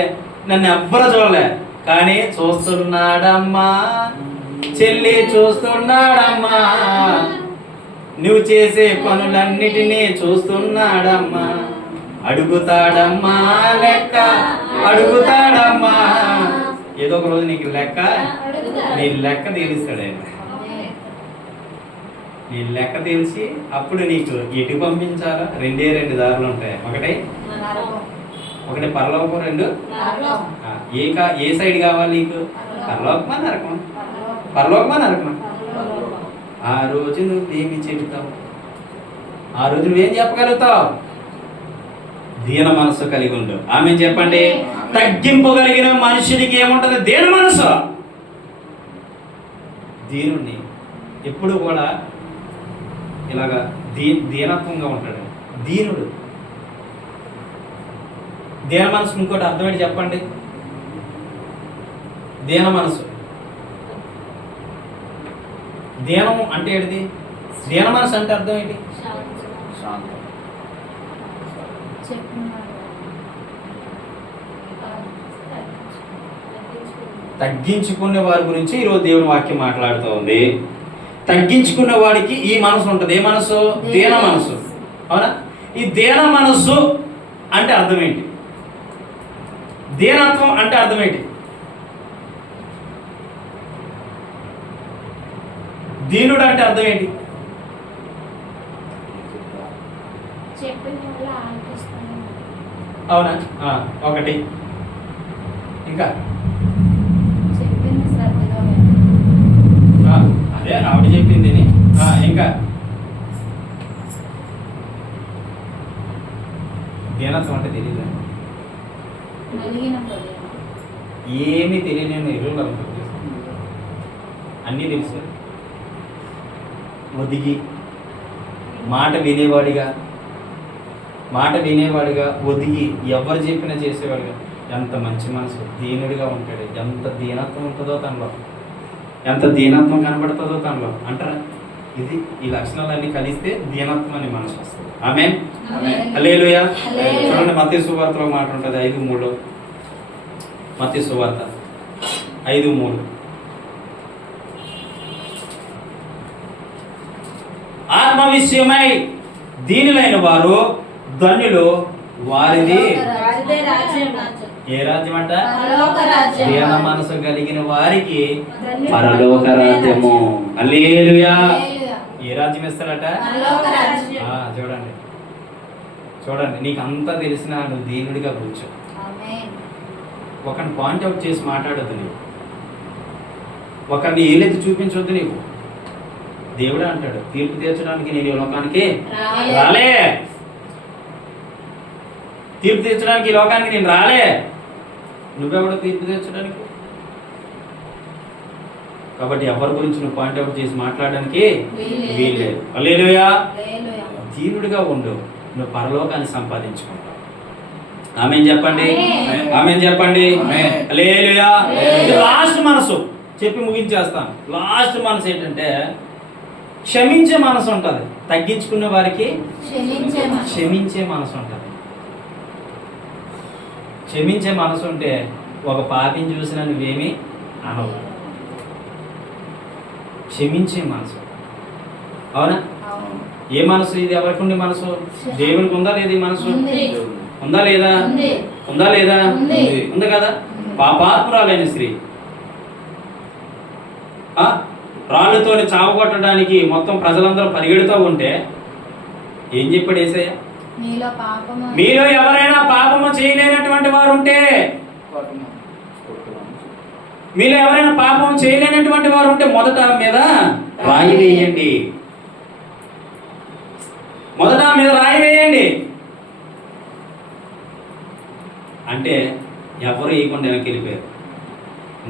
నన్ను ఎవ్వరు చూడలే, కానీ చూస్తున్నాడమ్మా చెల్లి, చూస్తున్నాడమ్మా, నువ్వు చేసే పనులన్నిటినీ చూస్తున్నాడమ్మా, అడుగుతాడమ్మా లెక్క, అడుగుతాడమ్మా. ఏదో ఒక రోజు నీకు నీ లెక్క తీరుస్తాడు ఆయన. నీ లెక్క తీర్చి అప్పుడు నీకు ఎటు పంపించాలా? 2 దారులు ఉంటాయి. ఒకటి పరలోకం, 2 ఏ సైడ్ కావాలి నీకు? పరలోకమా నరకమా? పరలోకమా నరకమా? ఆ రోజు నువ్వేమి చెబుతావు? ఆ రోజు నువ్వేం చెప్పగలుగుతావు? దీన మనసు కలిగి ఉండు. ఆమె చెప్పండి. తగ్గింపగలిగిన మనుషుడికి ఏముంటుంది? దీన మనసు. దీనుడిని ఎప్పుడు కూడా ఇలాగా దీనత్వంగా ఉంటాడు. దీనుడు. దీన మనసు ఇంకోటి అర్థం ఏంటి చెప్పండి? దీన మనసు, దీనం అంటే ఏంటిది? దీన మనసు అంటే అర్థం ఏంటి? తగ్గించుకునే వారి గురించి ఈరోజు దేవుని వాక్యం మాట్లాడుతూ ఉంది. తగ్గించుకునే వాడికి ఈ మనసు ఉంటుంది. ఏ మనసు? దీన మనసు. అవునా? ఈ దీన మనసు అంటే అర్థం ఏంటి? దీనత్వం అంటే అర్థం ఏంటి? దీనుడు అంటే అర్థం ఏంటి? అవునా? ఒకటి ఇంకా అదే ఆవిడ చెప్పింది. ఇంకా దీనత్వం అంటే తెలియదు, ఏమీ తెలియని ఎరువులు అన్నీ తెలుసు. ఒదిగి మాట వినేవాడిగా ఒదిగి ఎవరు చెప్పినా చేసేవాడిగా, ఎంత మంచి మనసు, దీనుడిగా ఉంటాడు. ఎంత దీనత్వం ఉంటుందో తనలో, ఎంత దీనత్వం కనబడుతుందో తనలో అంటారా. ఈ లక్షణాలన్నీ కలిస్తే దీనత్వం అనే మనసు వస్తుంది. ఆమేన్. హల్లెలూయా. చూడండి మత్తయి సువార్తలో మాట ఉంటుంది 5:3. మత్తయి సువార్త 5:3. ఆత్మ విషయమై దీనులైన వారు ధన్యులు, వారిది ఏ రాజ్యం అంట? దీన మనసు కలిగిన వారికి పరలోక రాజ్యము. హల్లెలూయా. ఏ రాజ్యం ఇస్తారట? చూడండి నీకు అంతా తెలిసినా నువ్వు దీనుడిగా కూర్చో. ఒకరిని పాయింట్అవుట్ చేసి మాట్లాడొద్దు, నీవు ఒకరిని ఏలెత్తి చూపించొద్దు. నీవు దేవుడే అంటాడు, తీర్పు తీర్చడానికి నేను ఈ లోకానికి రాలే, తీర్పు తీర్చడానికి ఈ లోకానికి నేను రాలే. నువ్వెవడో తీర్పు తీర్చడానికి? కాబట్టి ఎవరి గురించి నువ్వు పాయింట్అవుట్ చేసి మాట్లాడడానికి వీల్లేదు. హల్లెలూయా. దీనుడిగా ఉండు, నువ్వు పరలోకాన్ని సంపాదించుకుంటావు. ఆమేన్ చెప్పండి, ఆమేన్ చెప్పండి. హల్లెలూయా. లాస్ట్ మనసు చెప్పి ముగించేస్తాను. లాస్ట్ మనసు ఏంటంటే క్షమించే మనసు ఉంటుంది. తగ్గించుకునే వారికి క్షమించే మనసు ఉంటుంది. క్షమించే మనసు ఉంటే ఒక పాపిని చూసినా నువ్వేమీ అనవు. క్షమించే మనసు, అవునా? ఏ మనసు ఇది? ఎవరికి ఉండే మనసు? దేవునికి ఉందా లేదా? ఈ మనసు ఉందా లేదా? ఉందా లేదా? ఉంది కదా. పాపాత్మురాలైన స్త్రీ రాళ్ళతో చావగొట్టడానికి మొత్తం ప్రజలందరూ పరిగెడుతూ ఉంటే ఏం చెప్పాడు యేసయ్య? మీలో ఎవరైనా పాపము చేయలేనటువంటి వారు ఉంటే, మీలో ఎవరైనా పాపం చేయలేనటువంటి వారు ఉంటే మొదట మీద రాయి వేయండి. మొదట మీద రాయి వేయండి అంటే ఎవరు వేయకుండా వెనక్కి వెళ్ళిపోయారు.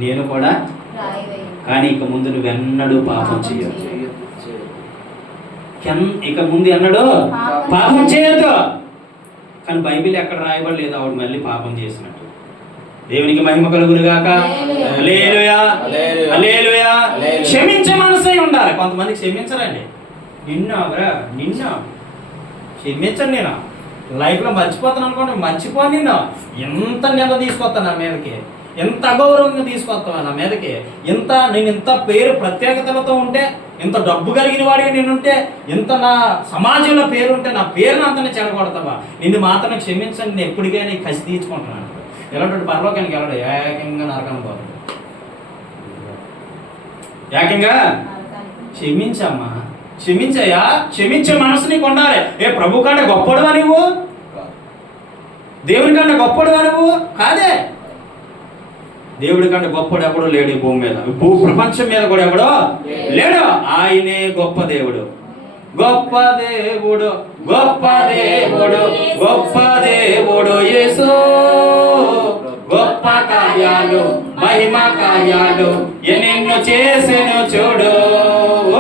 నేను కూడా, కానీ ఇక ముందు నువ్వెన్నడూ పాపం చేయొద్దు. ఇక ముందు ఎన్నడూ పాపం చేయొద్దు. కానీ బైబిల్ ఎక్కడ రాయబడలేదు ఆవిడ మళ్ళీ పాపం చేసినట్టు. దేవునికి మహిమ కలుగును గాక. హల్లెలూయా, హల్లెలూయా. క్షమించే మనసే ఉండాలి. కొంతమంది క్షమించరండి. నిన్న క్షమించను, నేను లైఫ్లో మర్చిపోతాను అనుకోండి, మర్చిపోను. నిన్ను ఎంత నింద తీసుకొస్తాను నా మీదకి, ఎంత అగౌరవంగా తీసుకొస్తావా నా మీదకి, నేను ఇంత పేరు ప్రత్యేకతలతో ఉంటే, ఇంత డబ్బు కలిగిన వాడిగా నేనుంటే, ఇంత నా సమాజంలో పేరు ఉంటే, నా పేరుని అంతనే చెడగొడతావా? నిన్ను మాత్రం క్షమించండి, నేను ఎప్పటికైనా కసి తీర్చుకుంటున్నాను. ఎలాంటి పరలోకానికి వెళ్ళడు, ఏకంగా నరకానికి పోతాడు. ఏకంగా క్షమించమ్మా, క్షమించయ్యా. క్షమించే మనసు నీకు ఉండాలి. ప్రభు కంటే గొప్పడువా నువ్వు? దేవుడి కంటే గొప్పడువా నువ్వు? కాదే. దేవుడి కంటే గొప్పడు ఎవడో లేడు ఈ భూమి మీద, ప్రపంచం మీద కూడా ఎవడో లేడు. ఆయనే గొప్ప దేవుడు, గొప్ప దేవుడు, గొప్ప దేవుడు, గొప్ప దేవుడు యేసు. గొప్ప కార్యాలు, మహిమ కార్యాలు ఎన్నెన్నో చేసెను చూడు.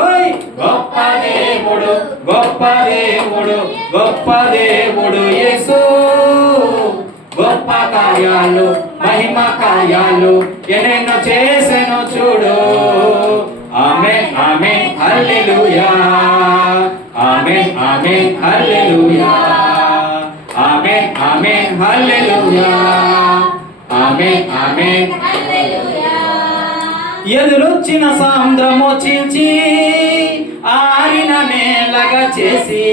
ఓయ్ గొప్ప దేవుడు, గొప్ప దేవుడు, గొప్ప దేవుడు యేసు. గొప్ప కార్యాలు, మహిమ కార్యాలు ఎన్నెన్నో చేసెను చూడు. ఆమేన్, ఆమేన్, హల్లెలూయా. ఆమేన్, ఆమేన్, హల్లెలూయా. ఆమేన్, ఆమేన్, హల్లెలూయా. ఆమేన్, ఆమేన్, హల్లెలూయా. ఎదురొచ్చిన సాంద్రము చీల్చి ఆరిన నేలగా చేసి,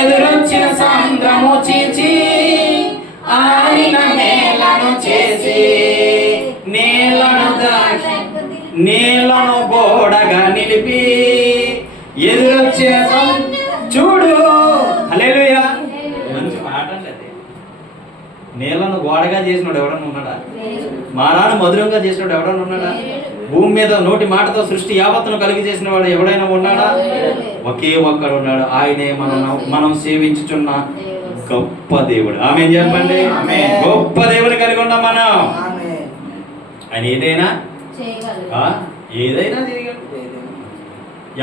ఎదురొచ్చిన సాంద్రము చీల్చి ఆరిన నేలను చేసి, నీళ్లను గోడగా నిలిపి, ఎదురొచ్చిన చూడు. హల్లెలూయా. మంచి మాట అండి అది. నీళ్లను గోడగా చేసినాడు ఎవడన్నా ఉన్నాడా? మారాను మధురంగా చేసినాడు ఎవడన్నా ఉన్నాడా? భూమి మీద నోటి మాటతో సృష్టి యావత్తును కలిగి చేసిన వాడు ఎవడైనా ఉన్నాడా? ఒకే ఒక్కడు ఉన్నాడు. ఆయనే మనం సేవించుచున్న గొప్ప దేవుడు. ఆమె చెప్పండి. గొప్ప దేవుడు కలిగి ఉన్నాం మనం. ఆయన ఏదైనా చేయగలడు.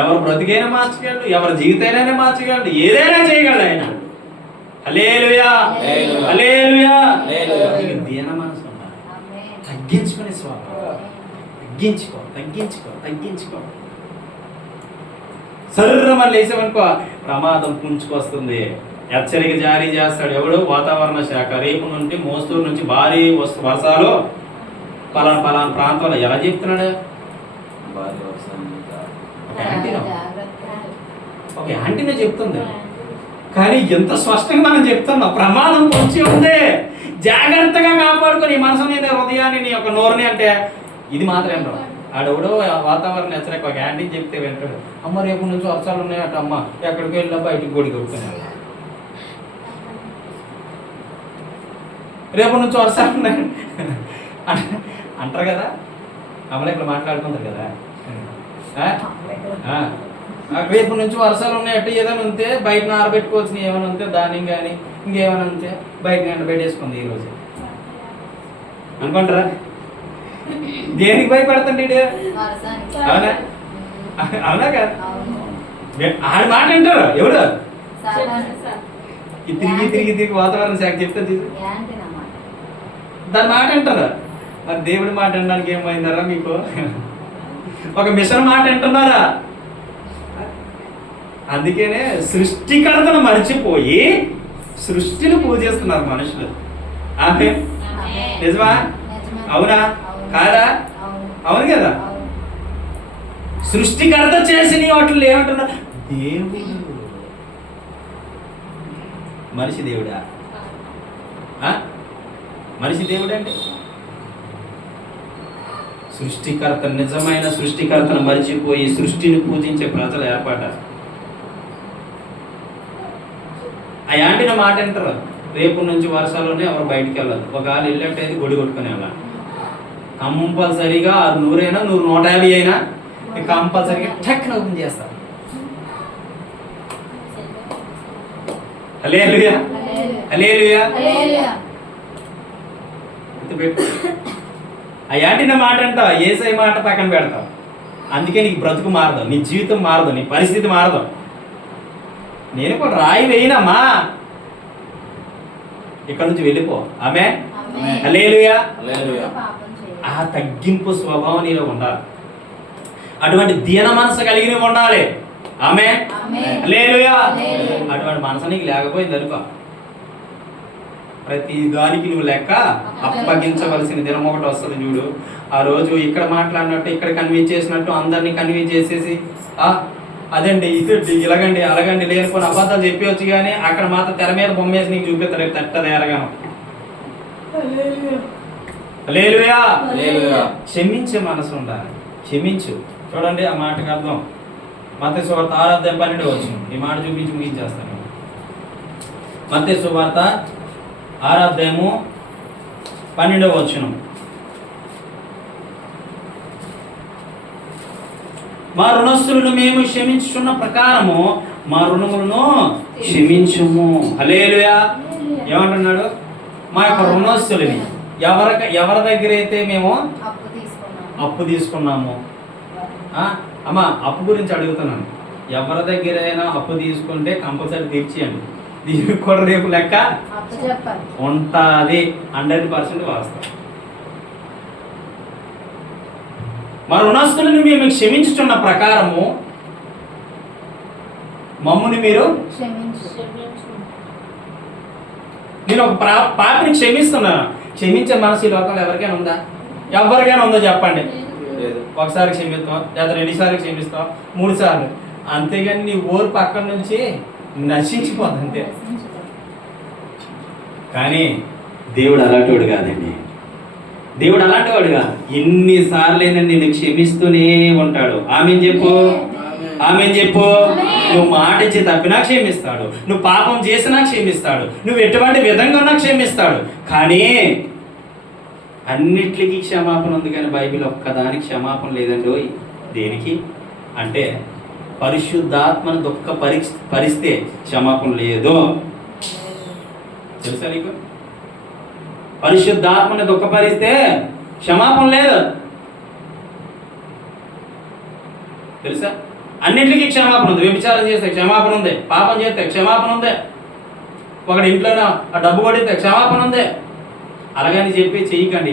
ఎవరు బ్రతికైనా మార్చగలడు, ఎవరి జీవితైనా మార్చగలడు, ఏదైనా చేయగలడు ఆయన. హల్లెలూయా, హల్లెలూయా. దీన మనసు ఉండాలి. తగ్గించుకునే స్వభావం. తగ్గించుకో. సర్రమని లేసామనుకో ప్రమాదం పుంచుకొస్తుంది. హెచ్చరిక జారీ చేస్తాడు ఎవడు? వాతావరణ శాఖ. రేపు నుండి మోస్తూరు నుంచి భారీ వర్షాలు పలానా ప్రాంతంలో. ఎలా చెప్తున్నాడు? ఒక యాంటీనే చెప్తుంది, కానీ ఎంత స్పష్టంగా మనం చెప్తున్నాం. ప్రమాదం పొంచి ఉంది, జాగ్రత్తగా కాపాడుకొని ఈ మనసుని, హృదయాన్ని, నీ యొక్క నోరుని. అంటే ఇది మాత్రం రా. ఆడెవడో వాతావరణ హెచ్చరిక ఒక యాంటీ చెప్తే వింటాడు. అమ్మ రేపు నుంచి వర్షాలు ఉన్నాయట, అమ్మ ఎక్కడికి వెళ్ళినా బయటికి గుడి కొడుతున్నాడు. రేపు నుంచి వర్షాలు ఉన్నాయి అంటారు కదా, అమ్మలు ఇక్కడ మాట్లాడుకుంటారు కదా. రేపు నుంచి వర్షాలు ఉన్నాయట, ఏదైనా ఉంటే బయట ఆరబెట్టుకోవాల్సిన ఏమైనా ఉంటే దాని కానీ ఇంకేమైనా ఉంటే బయట ఎండబెట్టేసుకుంది ఈరోజు అనుకుంటారా? దేనికి భయపడుతుంటే? అవునా? అవునా కదా? ఆడి మాట వింటారు ఎవడు? తిరిగి వాతావరణ శాఖ చెప్తే దాని మాట వింటారా? మరి దేవుడి మాట వినడానికి ఏమైందరా మీకు? ఒక మిషన్ మాట వింటున్నారా? అందుకనే సృష్టికర్తను మర్చిపోయి సృష్టిని పూజిస్తున్నారు మనుషులు. ఆమె నిజమా? అవునా కాదా? అవును కదా. సృష్టికర్త చేసిన వాటిలో ఏమంటున్నారు? దేవుడు. మనిషి దేవుడా? మనిషి దేవుడు అంటే సృష్టికర్త, నిజమైన సృష్టికర్తను మరిచిపోయి సృష్టిని పూజించే ప్రజలు ఏర్పడ్డారు. ఆ యాంటిన మాట అంటారు. రేపు నుంచి వర్షాలునే ఎవరు బయటికి వెళ్ళదు. ఒకవేళ వెళ్ళేటైతే గుడి కొట్టుకునే వాళ్ళ కంపల్సరీగా 100 అయినా 100, 150 అయినా కంపల్సరీగా టక్ ఓపెన్ చేస్తారు. హల్లెలూయా, హల్లెలూయా. ఆ యాంటిన మాట అంట యేసయ్య మాట పక్కన పెడతావు. అందుకే నీకు బ్రతుకు మారదు, నీ జీవితం మారదు, నీ పరిస్థితి మారదు. నేను కూడా రాయి వేయినమ్మా, ఇక్కడ నుంచి వెళ్ళిపో. ఆమె హల్లెలూయా. ఆ తగ్గింపు స్వభావం నీలో ఉండాలి. అటువంటి దీన మనసు కలిగి ఉండాలి. ఆమె హల్లెలూయా. అటువంటి మనసు నీకు లేకపోయింది అనుకో, ప్రతి దానికి నువ్వు లెక్క అప్పగించవలసిన దినం ఒకటి వస్తుంది చూడు. ఆ రోజు ఇక్కడ మాట్లాడినట్టు ఇక్కడ కన్విన్స్ చేసినట్టు అందరినీ కన్విన్స్ చేసేసి అదండి ఇది ఇలాగండి అలాగండి లేనిపోయిన అబద్ధాలు చెప్పవచ్చు, కానీ అక్కడ మాత్రం తెర మీద బొమ్మేసి నీకు చూపిస్తారు తట్టది ఎరగాను. హల్లెలూయా. క్షమించే మనసు ఉండాలి. క్షమించు. చూడండి ఆ మాటకు అర్థం మత్తయి సువార్త 6:12 ఈ మాట చూపించి ముగించేస్తాను. మత్తయి సువార్త 6:12 మా రుణస్తులను మేము క్షమించుచున్న ప్రకారము మా రుణములను క్షమించుము. హల్లెలూయా. ఏమంటున్నాడు? మా యొక్క రుణస్తులని ఎవరి దగ్గర అయితే మేము అప్పు తీసుకున్నాము. అమ్మా అప్పు గురించి అడుగుతున్నాను. ఎవరి దగ్గర అయినా అప్పు తీసుకుంటే కంపల్సరీ తీర్చేయండి. దీనికి కూడా రేపు లెక్క ఉంటుంది. 100% వాస్తవం. మా రుణస్తులను మేము క్షమించుచున్న ప్రకారము మమ్ముని మీరు నేను ఒక పాపిని క్షమిస్తున్నాను. క్షమించే మనసు ఈ లోకంలో ఎవరికైనా ఉందా? ఎవరికైనా ఉందో చెప్పండి. ఒకసారి క్షమిస్తాం, లేదా 2 సార్లు క్షమిస్తాం, 3 సార్లు. అంతేగాని నీ ఊరు పక్కన నుంచి నశించిపోద్ది అంతే. కానీ దేవుడు అలాంటి వాడు కాదండి. దేవుడు అలాంటి వాడు కాదు. ఎన్నిసార్లైనా నిన్ను క్షమిస్తూనే ఉంటాడు. ఆమెన్ చెప్పు, ఆమెన్ చెప్పు. నువ్వు మాట ఇచ్చి తప్పినా క్షమిస్తాడు, నువ్వు పాపం చేసినా క్షమిస్తాడు, నువ్వు ఎటువంటి విధంగా ఉన్నా క్షమిస్తాడు. కానీ అన్నిటికీ క్షమాపణ ఉంది, కానీ బైబిల్ ఒక్కదానికి క్షమాపణ లేదండి. ఓయ్ దేనికి అంటే పరిశుద్ధాత్మను పరిస్తే క్షమాపణ లేదు. తెలుసా నీకు? పరిశుద్ధాత్మని దుఃఖపరిస్తే క్షమాపణ లేదు. తెలుసా? అన్నింటికీ క్షమాపణ ఉంది. వ్యభిచారం చేస్తే క్షమాపణ ఉంది, పాపం చేస్తే క్షమాపణ ఉంది, ఒకటి ఇంట్లోనే ఆ డబ్బు కొడితే క్షమాపణ ఉంది. అలాగని చెప్పి చెయ్యకండి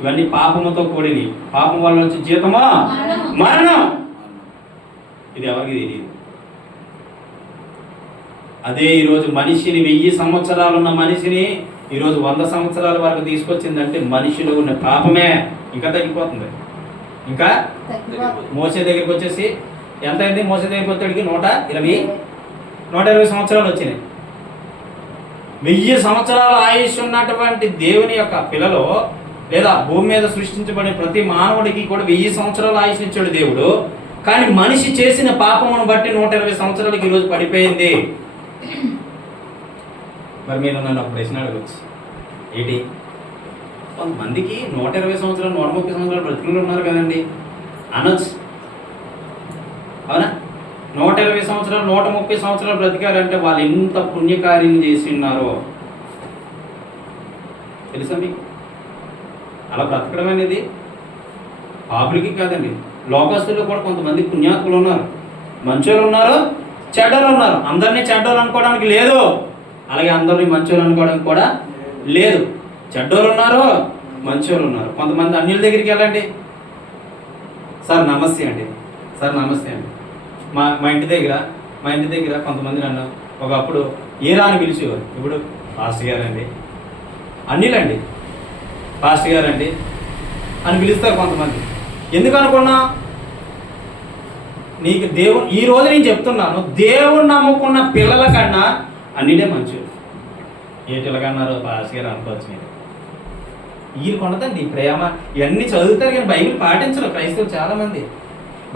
ఇవన్నీ పాపముతో కూడిని. పాపం వల్ల వచ్చే జీతమా మరణం. ఇది ఎవరికి తెలియదు. అదే ఈరోజు మనిషిని 1000 సంవత్సరాలు ఉన్న మనిషిని ఈరోజు 100 సంవత్సరాల వరకు తీసుకొచ్చిందంటే మనిషిలో ఉన్న పాపమే ఇంకా తగ్గిపోతుంది. ఇంకా మోసే దగ్గరికి వచ్చేసి ఎంత అయింది? మోసే దగ్గరికి వచ్చేటికి 120 సంవత్సరాలు వచ్చినాయి. 1000 సంవత్సరాల ఆయుష్ ఉన్నటువంటి దేవుని యొక్క పిల్లలు, లేదా భూమి మీద సృష్టించబడిన ప్రతి మానవుడికి కూడా 1000 సంవత్సరాల ఆయుష్ ఇచ్చాడు దేవుడు. కానీ మనిషి చేసిన పాపమును బట్టి 120 సంవత్సరాలకి ఈరోజు పడిపోయింది. మరి మీరు నన్ను ఒక ప్రశ్న అడగచ్చు, ఏంటి కొంతమందికి 120 సంవత్సరాలు 130 సంవత్సరాలు బ్రతుకులు ఉన్నారు కదండి అనొచ్చు, అవునా? 120 సంవత్సరాలు 130 సంవత్సరాలు బ్రతికారంటే వాళ్ళు ఎంత పుణ్యకార్యం చేసి ఉన్నారో తెలుసా మీకు? అలా బ్రతకడం అనేది పాపులకి కాదండి, లోకస్తుల్లో కూడా కొంతమంది పుణ్యాత్ములు ఉన్నారు, మంచోళ్ళు ఉన్నారు, చెడ్డలు ఉన్నారు. అందరినీ చెడ్డోళ్ళు అనుకోవడానికి లేదు, అలాగే అందరినీ మంచోళ్ళు అనుకోవడానికి కూడా లేదు. చెడ్డోళ్ళు ఉన్నారు, మంచోళ్ళు ఉన్నారు. కొంతమంది అన్యుల దగ్గరికి వెళ్ళండి, సార్ నమస్తే అండి, సార్ నమస్తే అండి. మా ఇంటి దగ్గర కొంతమంది నన్ను ఒకప్పుడు ఏరా అని పిలిచేవారు, ఇప్పుడు పాస్టర్ గారండి, అన్యులండి, పాస్టర్ గారండి అని పిలుస్తారు కొంతమంది. ఎందుకు అనుకున్నా? నీకు దేవుడు ఈ రోజు నేను చెప్తున్నాను, దేవుడు నమ్ముకున్న పిల్లల కన్నా అన్నిటే మంచి. ఏటిలాగన్నారు పాస్టర్ గారు అనుకోవచ్చు. మీరు వీళ్ళు కొనదండి ప్రేమ, ఇవన్నీ చదువుతారు కానీ బైబిల్ పాటించరు క్రైస్తవులు చాలామంది.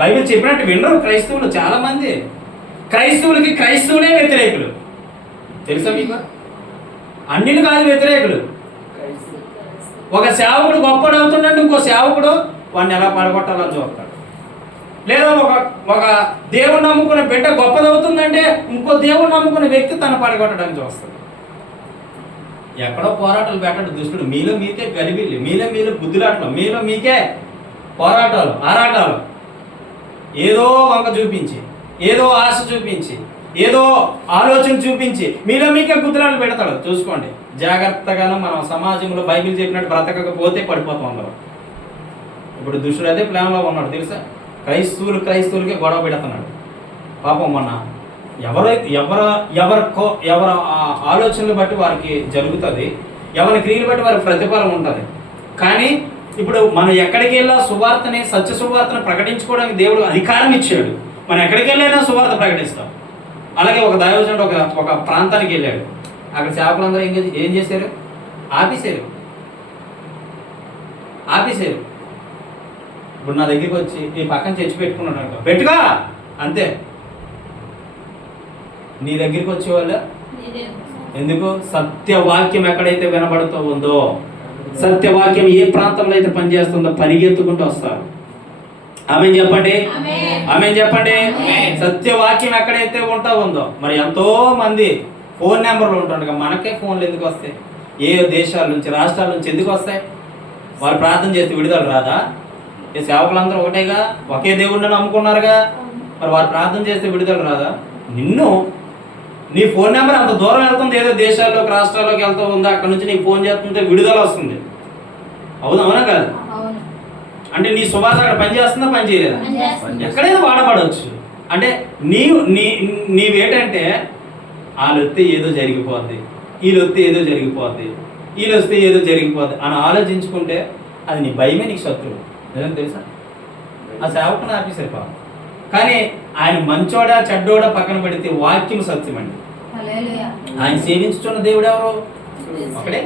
బైబిల్ చెప్పినట్టు వినరు క్రైస్తవులు చాలామంది. క్రైస్తవులకి క్రైస్తవులే వ్యతిరేకులు, తెలుసా మీకు? అన్నిలు కాదు వ్యతిరేకులు. ఒక సేవకుడు గొప్పడు అవుతుందంటే ఇంకో సేవకుడు వాడిని ఎలా పడగొట్టాలని చూస్తాడు. లేదా ఒక దేవుడు నమ్ముకునే బిడ్డ గొప్పదవుతుందంటే ఇంకో దేవుడు నమ్ముకునే వ్యక్తి తను పడగొట్టడానికి చూస్తాడు. ఎక్కడో పోరాటాలు పెట్టాడు దుష్టుడు. మీలో మీకే గలిబిల్లి, మీలో బుద్ధిలాటలు, మీలో మీకే పోరాటాలు, ఆరాటాలు. ఏదో వంక చూపించి, ఏదో ఆశ చూపించి, ఏదో ఆలోచన చూపించి మీలో మీకే గుద్దులాటలు పెడతాడు. చూసుకోండి జాగ్రత్తగాను. మనం సమాజంలో బైబిల్ చెప్పినట్టు బ్రతకకపోతే పడిపోతాం అందరం. ఇప్పుడు దుష్టుడు అదే ప్లాన్లో ఉన్నాడు తెలుసా? క్రైస్తవులకే గొడవ పెడుతున్నాడు. పాపం మొన్న ఎవరి ఆలోచనలు బట్టి వారికి జరుగుతుంది, ఎవరి క్రియలు బట్టి వారికి ప్రతిఫలం ఉంటుంది. కానీ ఇప్పుడు మనం ఎక్కడికి వెళ్ళా సువార్తని, సత్య సువార్తను ప్రకటించుకోవడానికి దేవుడు అధికారం ఇచ్చాడు. మనం ఎక్కడికి వెళ్ళైనా సువార్త ప్రకటిస్తాం. అలాగే ఒక దైవజనుడు ఒక ప్రాంతానికి వెళ్ళాడు. అక్కడ సేవకులందరూ ఏం చేశారు? ఆపేశారు. ఇప్పుడు నా దగ్గరికి వచ్చి ఈ పక్కన చర్చి పెట్టుకున్నాడు అనుకో, పెట్టుకో అంతే. నీ దగ్గరికి వచ్చేవాళ్ళు ఎందుకు? సత్యవాక్యం ఎక్కడైతే వినబడుతూ ఉందో, సత్యవాక్యం ఏ ప్రాంతంలో అయితే పనిచేస్తుందో పరిగెత్తుకుంటూ వస్తారు. ఆమెన్ చెప్పండి, ఆమెన్ చెప్పండి. సత్యవాక్యం ఎక్కడైతే ఉంటా ఉందో, మరి ఎంతో మంది ఫోన్ నెంబర్లు ఉంటుండగా మనకే ఫోన్లు ఎందుకు వస్తాయి? ఏ దేశాల నుంచి, రాష్ట్రాల నుంచి ఎందుకు వస్తాయి? వాళ్ళు ప్రార్థన చేస్తే విడుదల రాదా? ఈ సేవకులందరూ ఒకటేగా, ఒకే దేవుడిని నమ్ముకున్నారుగా, మరి వారు ప్రార్థన చేస్తే విడుదల రాదా? నీ ఫోన్ నెంబర్ అంత దూరం వెళ్తుంది, ఏదో దేశాల్లోకి రాష్ట్రాల్లోకి వెళ్తూ ఉందా, అక్కడ నుంచి నీకు ఫోన్ చేస్తుంటే విడుదల వస్తుంది. అవునా కాదు? అంటే నీ సువార్త అక్కడ పనిచేస్తుందా, పని చేయలేదా? ఎక్కడైనా వాడబడవచ్చు. అంటే నీవేంటంటే వాళ్ళు వస్తే ఏదో జరిగిపోద్ది, వీళ్ళు వస్తే ఏదో జరిగిపోద్ది, వీళ్ళు వస్తే ఏదో జరిగిపోద్ది అని ఆలోచించుకుంటే అది నీ భయమే, నీకు శత్రువు. నిజం తెలుసా? ఆ సేవకుని ఆపేశారు పాపం. కానీ ఆయన మంచోడా చెడ్డోడా పక్కన పెడితే వాక్యం సత్యమండి. ఆయన సేవించుచున్న దేవుడు ఎవరు? ఒకడే.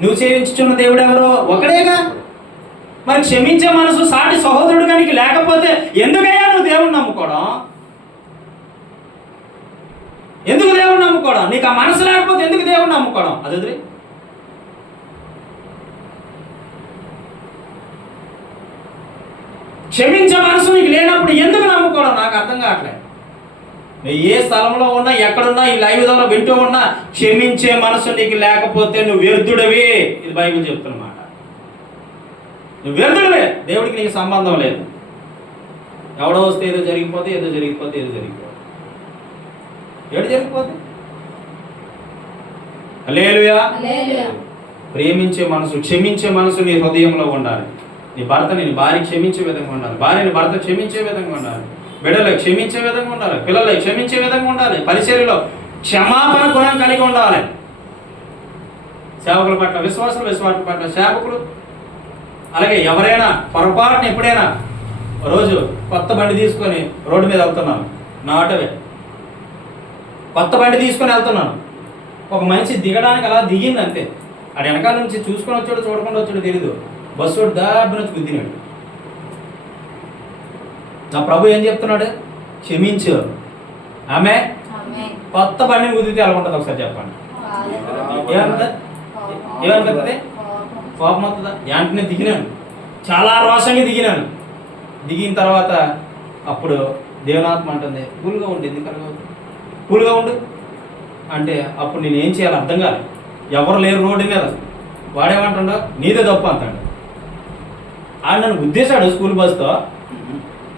నువ్వు సేవించుచున్న దేవుడు ఎవరు? ఒకడేగా. మరి క్షమించే మనసు సాటి సహోదరుడు కనుక లేకపోతే ఎందుకయ్యా నువ్వు దేవుణ్ణి నమ్ముకోవడం? ఎందుకు దేవుణ్ణి నమ్ముకోవడం? నీకు ఆ మనసు లేకపోతే ఎందుకు దేవుణ్ణి నమ్ముకోవడం? అది క్షమించే మనసు నీకు లేనప్పుడు ఎందుకు నమ్ముకోవడం నాకు అర్థం కావట్లేదు. నువ్వు ఏ స్థలంలో ఉన్నా, ఎక్కడున్నా, ఈ లైవ్ ద్వారా వింటూ ఉన్నా, క్షమించే మనసు నీకు లేకపోతే నువ్వు వ్యర్థుడివి. ఇది బైబిల్ చెప్తున్నమాట. నువ్వు వ్యర్థుడివే, దేవుడికి నీకు సంబంధం లేదు. ఎవడో వస్తే ఏదో జరిగిపోతే ఏదో జరిగిపోతే ఏడు జరిగిపోతే. హల్లెలూయా. ప్రేమించే మనసు, క్షమించే మనసు నీ హృదయంలో ఉండాలి. నీ భర్తని నీ భార్య క్షమించే విధంగా ఉండాలి, భార్యని భర్త క్షమించే విధంగా ఉండాలి, బిడ్డలకు క్షమించే విధంగా ఉండాలి, పిల్లలకు క్షమించే విధంగా ఉండాలి, పరిచర్యలో క్షమాపణ గుణం కలిగి ఉండాలి. సేవకుల పట్ల విశ్వాసుల పట్ల సేవకులు, అలాగే ఎవరైనా పొరపాటున ఎప్పుడైనా రోజు కొత్త బండి తీసుకొని రోడ్డు మీద వెళ్తున్నాను, నా ఆటోవే కొత్త బండి తీసుకొని వెళ్తున్నాను, ఒక మనిషి దిగడానికి అలా దిగింది అంతే. ఆడు వెనకాల నుంచి చూసుకొని వచ్చాడు చూడకుండా వచ్చాడు తెలీదు, బస్సు దాబిన వచ్చి గుద్దినాడు. నా ప్రభు ఏం చెప్తున్నాడు? క్షమించు. ఆమె కొత్త బండిని గుద్దితే ఎలా ఉంటుంది ఒకసారి చెప్పండి. ఏమనిపిస్తుంది? కోపం అవుతుందా? వెంటనే దిగినాను, చాలా రోషంగా దిగినాను. దిగిన తర్వాత అప్పుడు దేవునాత్మ అంటుంది కూల్గా ఉండు, ఎందుకనగా కూల్గా ఉండు అంటే అప్పుడు నేను ఏం చేయాలి అర్థం కాదు. ఎవరు లేరు రోడ్డు మీద, వాడేమంటాడు నీదే తప్పు అంటాడు. ఆడు నన్ను గుద్దేశాడు స్కూల్ బస్తో,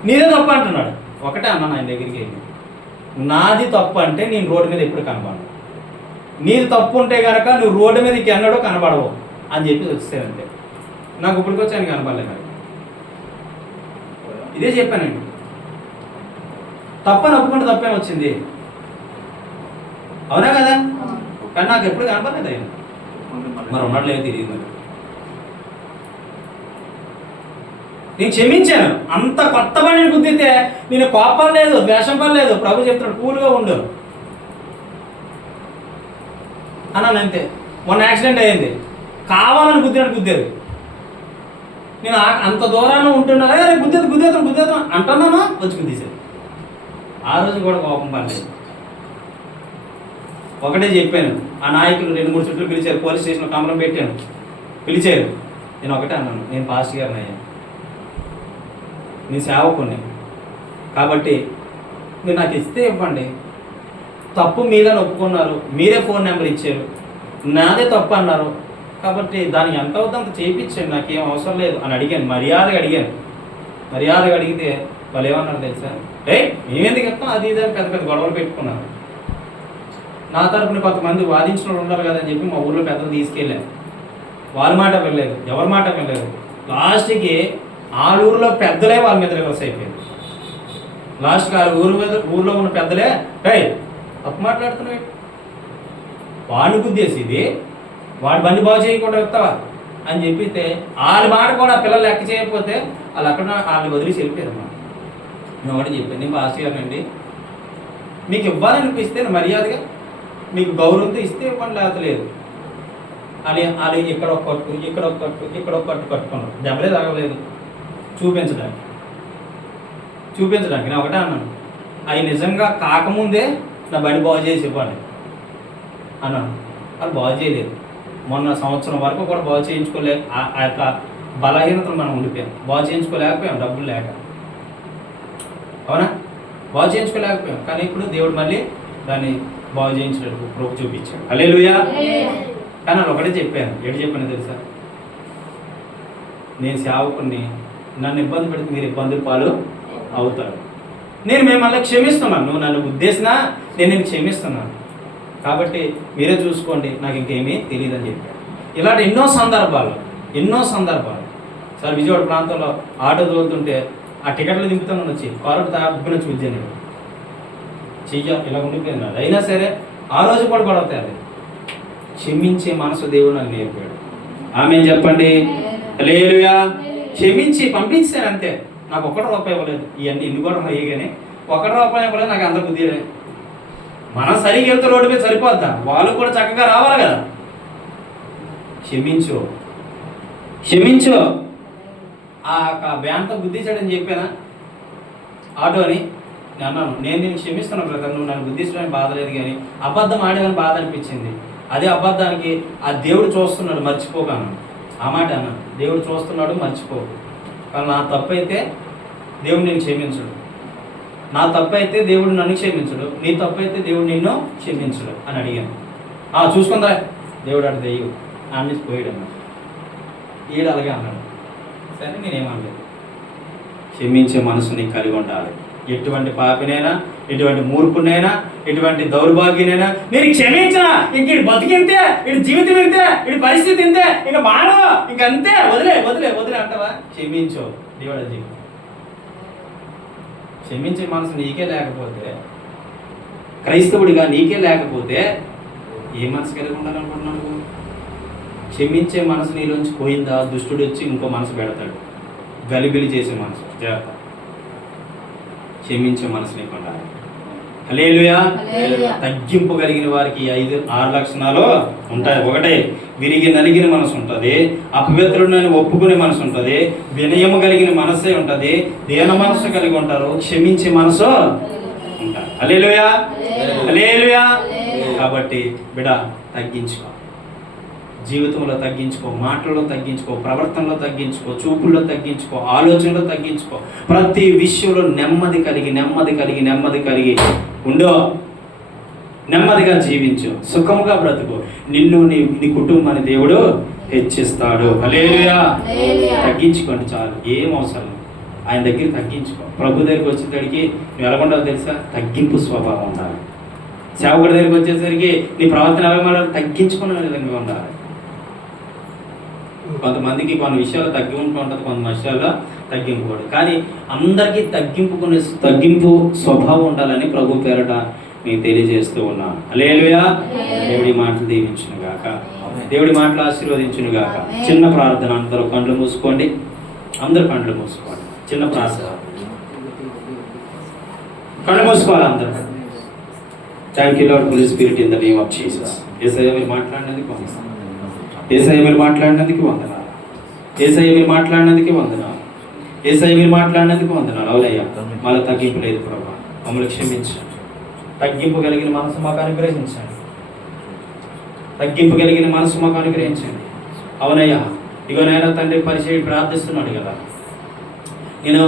నీదే తప్పు అంటున్నాడు. ఒకటే అన్నాను ఆయన దగ్గరికి వెళ్ళి, నాది తప్పు అంటే నేను రోడ్డు మీద ఎప్పుడు కనపడను, నీది తప్పు ఉంటే కనుక నువ్వు రోడ్డు మీద ఎన్నడో కనపడవు అని చెప్పి వచ్చేసానంటే. నాకు ఇప్పటికి వచ్చి ఆయన కనపడలేదు. ఇదే చెప్పానండి. తప్పని ఒప్పుకుంటే తప్పేం వచ్చింది, అవునా కదా? కానీ నాకు ఎప్పుడు కనపడలేదు ఆయన. మరి ఉన్నట్లేదు తెలియదు. మరి నేను క్షమించాను. అంత కొత్త బండిని గుద్దితే నేను కోపం లేదు, ద్వేషం పని లేదు. ప్రభు చెప్తాడు కూల్గా ఉండు అన్నాను అంతే. మొన్న యాక్సిడెంట్ అయ్యింది, కావాలని గుద్దారు. నేను అంత దూరాన్ని ఉంటున్నా గుద్దేద్దాం అంటున్నామా వచ్చి గుద్దేశారు. ఆ రోజు కూడా కోపం పడలేదు. ఒకటే చెప్పాను. ఆ నాయకులు 2-3 చుట్లు పిలిచారు, పోలీస్ స్టేషన్లో కమలం పెట్టాను, పిలిచారు. నేను ఒకటే అన్నాను, నేను పాస్టర్ గారిని అయ్యాను, నేను సేవకుని కాబట్టి మీరు నాకు ఇస్తే ఇవ్వండి. తప్పు మీదని ఒప్పుకున్నారు, మీరే ఫోన్ నెంబర్ ఇచ్చారు, నాదే తప్పు అన్నారు కాబట్టి దానికి ఎంత అవుతుందో అంత చేయించండి, నాకేం అవసరం లేదు అని అడిగాను. మర్యాదగా అడిగితే వాళ్ళు ఏమన్నారు తెలుసా? మేమెందుకు చెప్తాం అది ఇది అని పెద్ద గొడవలు పెట్టుకున్నారు. నా తరపున కొంతమంది వాదించిన వాళ్ళు ఉన్నారు కదా అని చెప్పి మా ఊళ్ళో పెద్దలు తీసుకెళ్ళాను. వాళ్ళ మాట వెళ్ళలేదు, ఎవరి మాట వెళ్ళలేదు. లాస్ట్కి ఆ ఊరిలో పెద్దలే వాళ్ళ మీద రివర్స్ అయిపోయింది. లాస్ట్కి ఆ ఊరిలో ఉన్న పెద్దలే తప్పు మాట్లాడుతున్నాయి, వాడిని గుద్దేసి ఇది వాడి బండి బాగు చేయకుండా వస్తావా అని చెప్పితే వాళ్ళ మాట కూడా పిల్లలు లెక్క చేయకపోతే వాళ్ళు అక్కడ వాళ్ళని వదిలేసి వెళ్ళిపోయారు. అన్నమాట నేను ఒకటి చెప్పాను, నేను పాస్ చేయాలండి, మీకు ఇవ్వాలనిపిస్తే మర్యాదగా మీకు గౌరవంతో ఇస్తే ఇవ్వండి, లేకపోతే లేదు. వాళ్ళు ఇక్కడ ఒక కట్టు ఇక్కడ ఒక కట్టు కట్టుకున్నారు, దెబ్బలే తగలేదు. చూపించడానికి నేను ఒకటే అన్నాను, అవి నిజంగా కాకముందే నా బండి బాగు చేసి ఇవ్వండి అన్నాను. వాళ్ళు బాగు చేయలేదు. మొన్న సంవత్సరం వరకు కూడా బాగు చేయించుకోలే. ఆ యొక్క బలహీనతలు మనం ఉండిపోయాం, బాగు చేయించుకోలేకపోయాం, డబ్బులు లేక. అవునా? బాగు చేయించుకోలేకపోయాం. కానీ ఇప్పుడు దేవుడు మళ్ళీ దాన్ని బాగు చేయించినట్టు ప్రోపు చూపించాడు. హల్లెలూయా. కానీ వాళ్ళు ఒకటే చెప్పాను, చెప్పాను తెలుసా? నేను సేవకుని, నన్ను ఇబ్బంది పెడితే మీరు ఇబ్బందులు పాలు అవుతారు. నేను మిమ్మల్ని క్షమిస్తున్నాను, నువ్వు నన్ను ఉద్దేశినా నేను క్షమిస్తున్నాను కాబట్టి మీరే చూసుకోండి, నాకు ఇంకేమీ తెలియదని చెప్పాను. ఇలాంటి ఎన్నో సందర్భాలు సార్ విజయవాడ ప్రాంతంలో ఆటో తోలుతుంటే ఆ టికెట్లు దింపుతాను వచ్చి కారు తాగ్గున చూద్దాను, చెయ్య ఇలా ఉండిపోయింది అది. అయినా సరే ఆ రోజు కూడా గొడవతాయి. క్షమించే మనసు దేవుడు నాకు నేర్పాడు. ఆమె చెప్పండి హల్లెలూయా. క్షమించి పంపించాను అంతే. నాకు ₹1 ఇవ్వలేదు. ఇవన్నీ ఇన్ని కూడా అయ్యి కానీ ₹1 ఇవ్వలేదు. నాకు అంత బుద్ధిలే. మనం సరిగ్గా వెళ్తే రోడ్డు మీద సరిపోద్దా? వాళ్ళు కూడా చక్కగా రావాలి కదా. క్షమించు. ఆ బ్యాన్తో గుద్దించాడని చెప్పానా ఆటోని? నేను అన్నాను, నేను క్షమిస్తున్నాను బ్రదర్, నువ్వు నన్ను గుద్దించడానికి బాధ లేదు, కానీ అబద్ధం ఆడేదని బాధ అనిపించింది. అదే అబద్ధానికి ఆ దేవుడు చూస్తున్నాడు, మర్చిపోకాను. ఆ మాట అన్నాను, దేవుడు చూస్తున్నాడు, మర్చిపోకు. కానీ నా తప్పు అయితే దేవుడు నేను క్షమించడు. నా తప్పు అయితే దేవుడు నన్ను క్షమించడు, నీ తప్పు అయితే దేవుడు నిన్ను క్షమించడు అని అడిగాను. చూసుకుందా దేవుడు అటు దెయ్యం అన్ని పోయాడు అన్నాడు. ఈడు అలాగే అన్నాడు. సరే నేనేమనలేదు. క్షమించే మనసు నీకు కలిగి ఉండాలి. ఎటువంటి పాపినైనా, ఎటువంటి మూర్ఖునైనా, ఎటువంటి దౌర్భాగ్యనైనా నేను క్షమించనా, ఇంక ఇటు బతికింతే, ఇటు జీవితం ఇంతే, ఇటు పరిస్థితి ఇంతే, ఇక మానవ ఇంకంతే, వదిలే వదిలే వదిలే అంటావా? క్షమించో దేవుడు జీవితం. క్షమించే మనసు నీకే లేకపోతే, క్రైస్తవుడిగా నీకే లేకపోతే ఏ మనసు కలిగి ఉండాలనుకుంటున్నావు? క్షమించే మనసు నీలోంచి పోయిందా, దుష్టుడు వచ్చి ఇంకో మనసు పెడతాడు, గలిబిలి చేసే మనసు. జాగ్రత్త. క్షమించే మనసు నీకు ఉండాలి. హల్లెలూయా. తగ్గింపు కలిగిన వారికి 5-6 లక్షణాలు ఉంటాయి. ఒకటే విరిగి నలిగిన మనసు ఉంటుంది, అపవిత్రుడని ఒప్పుకునే మనసు ఉంటుంది, వినయము కలిగిన మనసే ఉంటుంది, దీన మనసు కలిగి ఉంటారు, క్షమించే మనసు ఉంటారు. హల్లెలూయా, హల్లెలూయా. కాబట్టి బిడ్డ తగ్గించుకో, జీవితంలో తగ్గించుకో, మాటల్లో తగ్గించుకో, ప్రవర్తనలో తగ్గించుకో, చూపుల్లో తగ్గించుకో, ఆలోచనలో తగ్గించుకో. ప్రతి విషయంలో నెమ్మది కలిగి ఉండో, నెమ్మదిగా జీవించు, సుఖముగా బ్రతుకు. నిన్ను నీ కుటుంబాన్ని దేవుడు హెచ్చిస్తాడు. హల్లెలూయా. తగ్గించుకోండి చాలు, ఏం అవసరం. ఆయన దగ్గర తగ్గించుకో. ప్రభు దగ్గరికి వచ్చేసరికి నువ్వు ఎలా ఉండాలో తెలుసా? తగ్గింపు స్వభావం ఉండాలి. సేవకుడి దగ్గరికి వచ్చేసరికి నీ ప్రవర్తన ఎలా ఉండాలి? తగ్గించుకునే విధంగా ఉండాలి. కొంతమందికి కొన్ని విషయాలు తగ్గింపు ఉంటుంది, కొంత విషయాల్లో తగ్గింపు. కానీ అందరికీ తగ్గింపు స్వభావం ఉండాలని ప్రభు పేరట నేను తెలియజేస్తూ ఉన్నాను. హల్లెలూయా. దేవుడి మాటలు దీవించును గాక, దేవుడి మాటలు ఆశీర్వదించును గాక. చిన్న ప్రార్థన. అందరూ కళ్ళు మూసుకోండి, చిన్న ప్రార్థన. కళ్ళు మూసుకోవాలి అందరూ. Thank you Lord Holy Spirit in the name of Jesus. Yesayya మీరు మాట్లాడినందుకు వందనాలు. యేసయ్య మీరు మాట్లాడినందుకు వందనాలు. యేసయ్య మీరు మాట్లాడినందుకు వందనాలు. యేసయ్య మీరు మాట్లాడినందుకు వందనాలు. అవునయ్యా, మళ్ళీ తగ్గింపు లేదు ప్రభా, మమ్మల్ని క్షమించండి. తగ్గింపు కలిగిన మనసు మాకు అనుగ్రహించండి. తగ్గింపు కలిగిన మనసు మాకు అనుగ్రహించండి. అవునయ్యా, ఇగో నాయన తండ్రి పరిచయుడు ప్రార్థిస్తున్నాడు కదా, నేను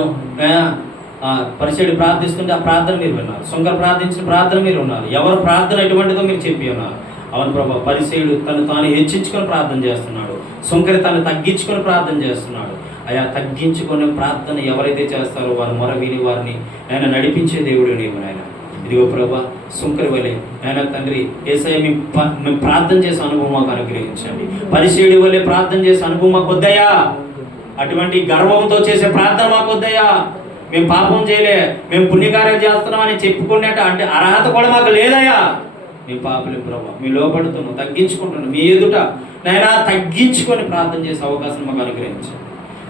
పరిచయుడు ప్రార్థిస్తుంటే ఆ ప్రార్థన మీరు విన్నారు, శంకర్ ప్రార్థించిన ప్రార్థన మీరు ఉన్నారు, ఎవరు ప్రార్థన ఎటువంటిదో మీరు చెప్పి ఉన్నారు. అవును ప్రభా, పరిచయుడు తను తాను హెచ్చించుకొని ప్రార్థన చేస్తున్నాడు, శంకరి తను తగ్గించుకొని ప్రార్థన చేస్తున్నాడు. అయా, తగ్గించుకునే ప్రార్థన ఎవరైతే చేస్తారో వారు మొర విని వారిని ఆయన నడిపించే దేవుడు నీవు నాయన. ఇదిగో ప్రభా, శంకరి వలె నాయన తండ్రి యేసయ్య మేము ప్రార్థన చేసే అనుభవం మాకు అనుగ్రహించండి. పరిచయుడి వలె ప్రార్థన చేసే అనుభవం మాకు వద్దయ్యా. అటువంటి గర్వంతో చేసే ప్రార్థన మాకు వద్దయ్యా. మేము పాపం చేయలే, మేము పుణ్యకార్యాలు చేస్తున్నామని చెప్పుకునేట అంటే అర్హత కూడా మాకు లేదయ్యా. మేము పాపలేం ప్రభా, మీ లోపడుతున్నాం, తగ్గించుకుంటున్నాం మీ ఎదుట నాయన. తగ్గించుకొని ప్రార్థన చేసే అవకాశం మాకు అనుగ్రహించండి.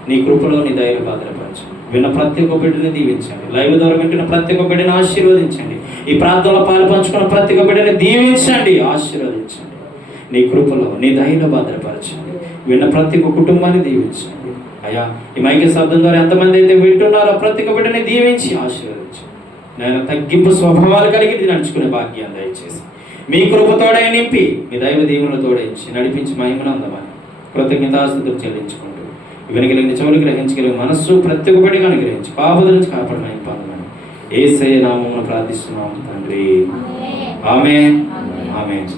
నీ కృపలో నీ ధైర్య భద్రపరచండి. విన్న ప్రతి ఒక్క బిడ్డని దీవించండి. లైవ్ ద్వారా వింటున్న ప్రతి ఒక్క బిడ్డని ఆశీర్వదించండి. ఈ ప్రార్థనలో పాలు పంచుకున్న ప్రతి ఒక్క బిడ్డని దీవించండి, ఆశీర్వదించండి. నీ కృపలో నీ ధైర్య భద్రపరచండి. విన్న ప్రతి ఒక్క కుటుంబాన్ని దీవించండి అయ్యా. ఈ మైకి శబ్దం ద్వారా ఎంతమంది అయితే వింటున్నారో ప్రతి ఒక్క బిడ్డని దీవించి ఆశీర్వదించండి. నేను తగ్గింపు స్వభావాలు కలిగి నడుచుకునే భాగ్యాన్ని దయచేసి మీ కృపతోడే నింపి మీ దైవ దీవులతోడే నడిపించి మహిమనందమని కృతజ్ఞతాస్తుతులు చెల్లించుకుంటూ వినగలిగిన చెవులు గ్రహించగలిగిన మనస్సు ప్రతి ఒక్కటిగా అనుగ్రహించి పాపద నుంచి కాపాడమని పొందమని యేసయ్య నామమున ప్రార్థిస్తున్నాము తండ్రి. ఆమేన్, ఆమేన్.